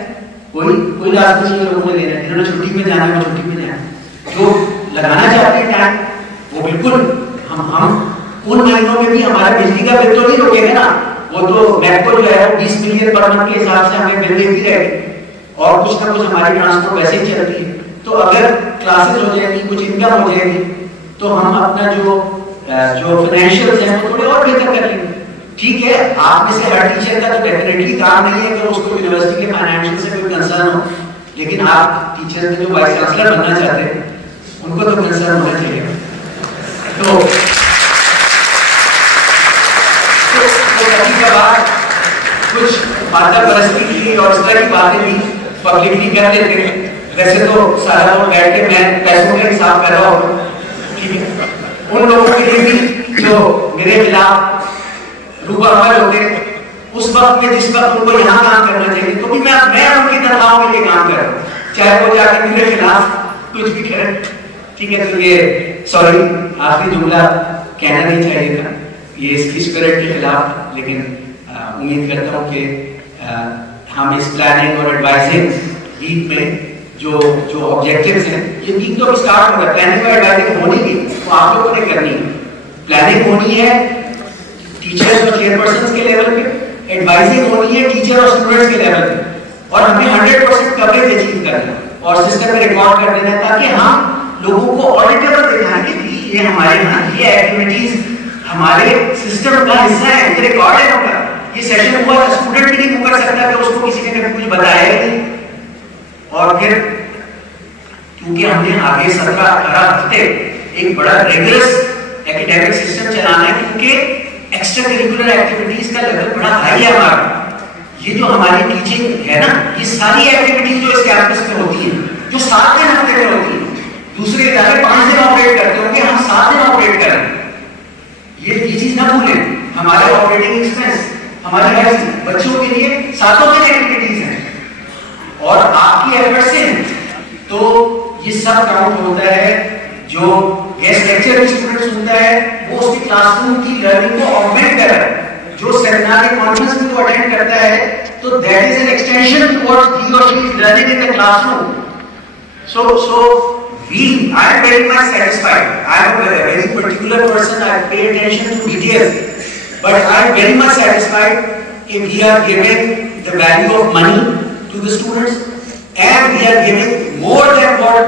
کوئی لازمی نہیں لوگوں نے لینا ہے, جنہوں نے چھٹی میں جانا ہے وہ چھٹی میں جائیں, جو لگانا چاہتے ہیں ٹائم وہ بالکل ہم ان مہینوں میں بھی ہمارا بجلی کا بل تو نہیں روکے گا نا, وہ تو میپکو جو ہے وہ 20 ملین پر منتھ کے حساب سے ہمیں بل دیتی رہے گی, اور کچھ نہ کچھ ہماری ٹرانسپورٹ ویسے ہی چلتی ہے. تو اگر کلاسز ہو جائیں گی, کچھ انکم ہو جائے گی, تو ہم اپنا جو فائنینشیل ہیں وہ تھوڑے اور بہتر کر لیں گے. ٹھیک ہے, آپ میں سے ہر ٹیچر کا تو ڈیفینیٹلی کام نہیں ہے کہ اس کو یونیورسٹی کے فائنینشیل سے کوئی کنسرن ہو, لیکن آپ ٹیچر کے جو وائس چانسلر بننا چاہتے ہیں ان کو تو کنسرن ہونا چاہیے. تو کبھی کبھار کچھ مادہ پرستی کی اور اس طرح کی باتیں بھی پبلکلی کر لیتے ہیں. ویسے تو سارا وقت بیٹھ کے میں پیسوں کا حساب کر رہا ہوں. ان لوگوں کے لیے بھی جو میرے خلاف روبہ ہوتے اس وقت میں جس وقت ان کو یہاں کام کرنا چاہیے تو بھی میں ان کی تنخواہوں کے لیے کام کر رہا ہوں, چاہے وہ جا کے میرے خلاف کچھ بھی کریں. ٹھیک ہے, تو یہ سوری آخری جملہ کہنا نہیں چاہیے تھا, یہ اس کی اسپرٹ کے خلاف, لیکن امید کرتا ہوں کہ ہم اس پلاننگ اور ایڈوائزنگ ویک میں جو آبجیکٹیوز ہیں, یہ ویک تو اسٹارٹ ہو رہا ہے, پلاننگ اور ایڈوائزنگ ہونی بھی تو آپ لوگوں نے کرنی ہے. پلاننگ ہونی ہے ٹیچرز اور چیئر پرسنس کے لیول پہ, ایڈوائزنگ ہونی ہے ٹیچر اور اسٹوڈنٹس کے لیول پہ, اور ہمیں 100% کوریج اچیو کرنا ہے اور سسٹم میں ریکارڈ کر دینا ہے تاکہ ہم لوگوں کو آڈیٹیبل دکھائیں کہ یہ ہمارے یہاں یہ ایکٹیویٹیز ہمارے سسٹم کا حصہ ہے, یہ ریکارڈ ہے ہوگا. یہ سیشن ہوا اسٹوڈنٹ بھی نہیں کر سکتا کہ اس کو کسی نے کچھ بتایا ہی نہیں. اور پھر کیونکہ ہم نے آگے 17-18 ہفتے ایک بڑا ریگولس ایکیڈیمک سسٹم چلانا ہے, کیونکہ ایکسٹرا کریکولر ایکٹیویٹیز کا لیول بڑا ہائی ہے ہمارا. یہ جو ہماری ٹیچنگ ہے نا, یہ ساری ایکٹیویٹیز جو اس کیمپس میں ہوتی ہیں جو 7 دن ہفتے میں ہوتی ہیں, دوسرے ادارے 5 دن آپریٹ کرتے ہوں گے, ہم 7 دن آپریٹ کر رہے ہیں. یہ چیز نہ بھولیں, ہمارے آپریٹنگ ایکسپینس ہمارے بچوں کے لیے 7 دن ایکٹیویٹیز ہیں اور آپ کی ایفرٹ سے ہیں, تو یہ سب کاؤنٹ ہوتا ہے. جو گیسٹ لیکچر اسٹوڈنٹ سنتا ہے وہ اس کی کلاس روم کی لرننگ کو آگمنٹ کر رہا ہے. جو سیمینار کے کانفرنس میں وہ اٹینڈ کرتا ہے تو that is an extension toward he اور she is learning in the classroom. So I am very much satisfied. I am a very particular person. I pay attention to details, but I am very much satisfied if we are giving the value of money to the students, and we are giving more than what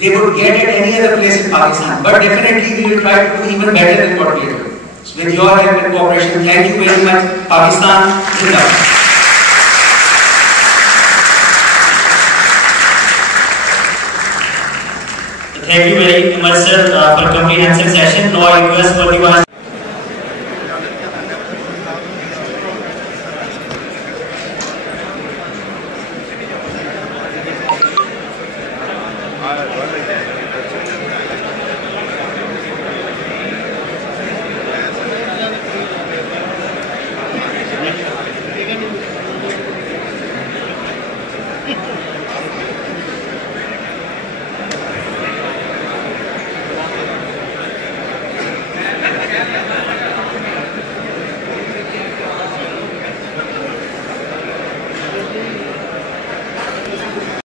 they would get at any other place in Pakistan. But definitely we will try to do even better than what we are doing. So with your help and cooperation, thank you very much. Pakistan Zindabad. Thank you very much, sir, for comprehensive session. Now I request for the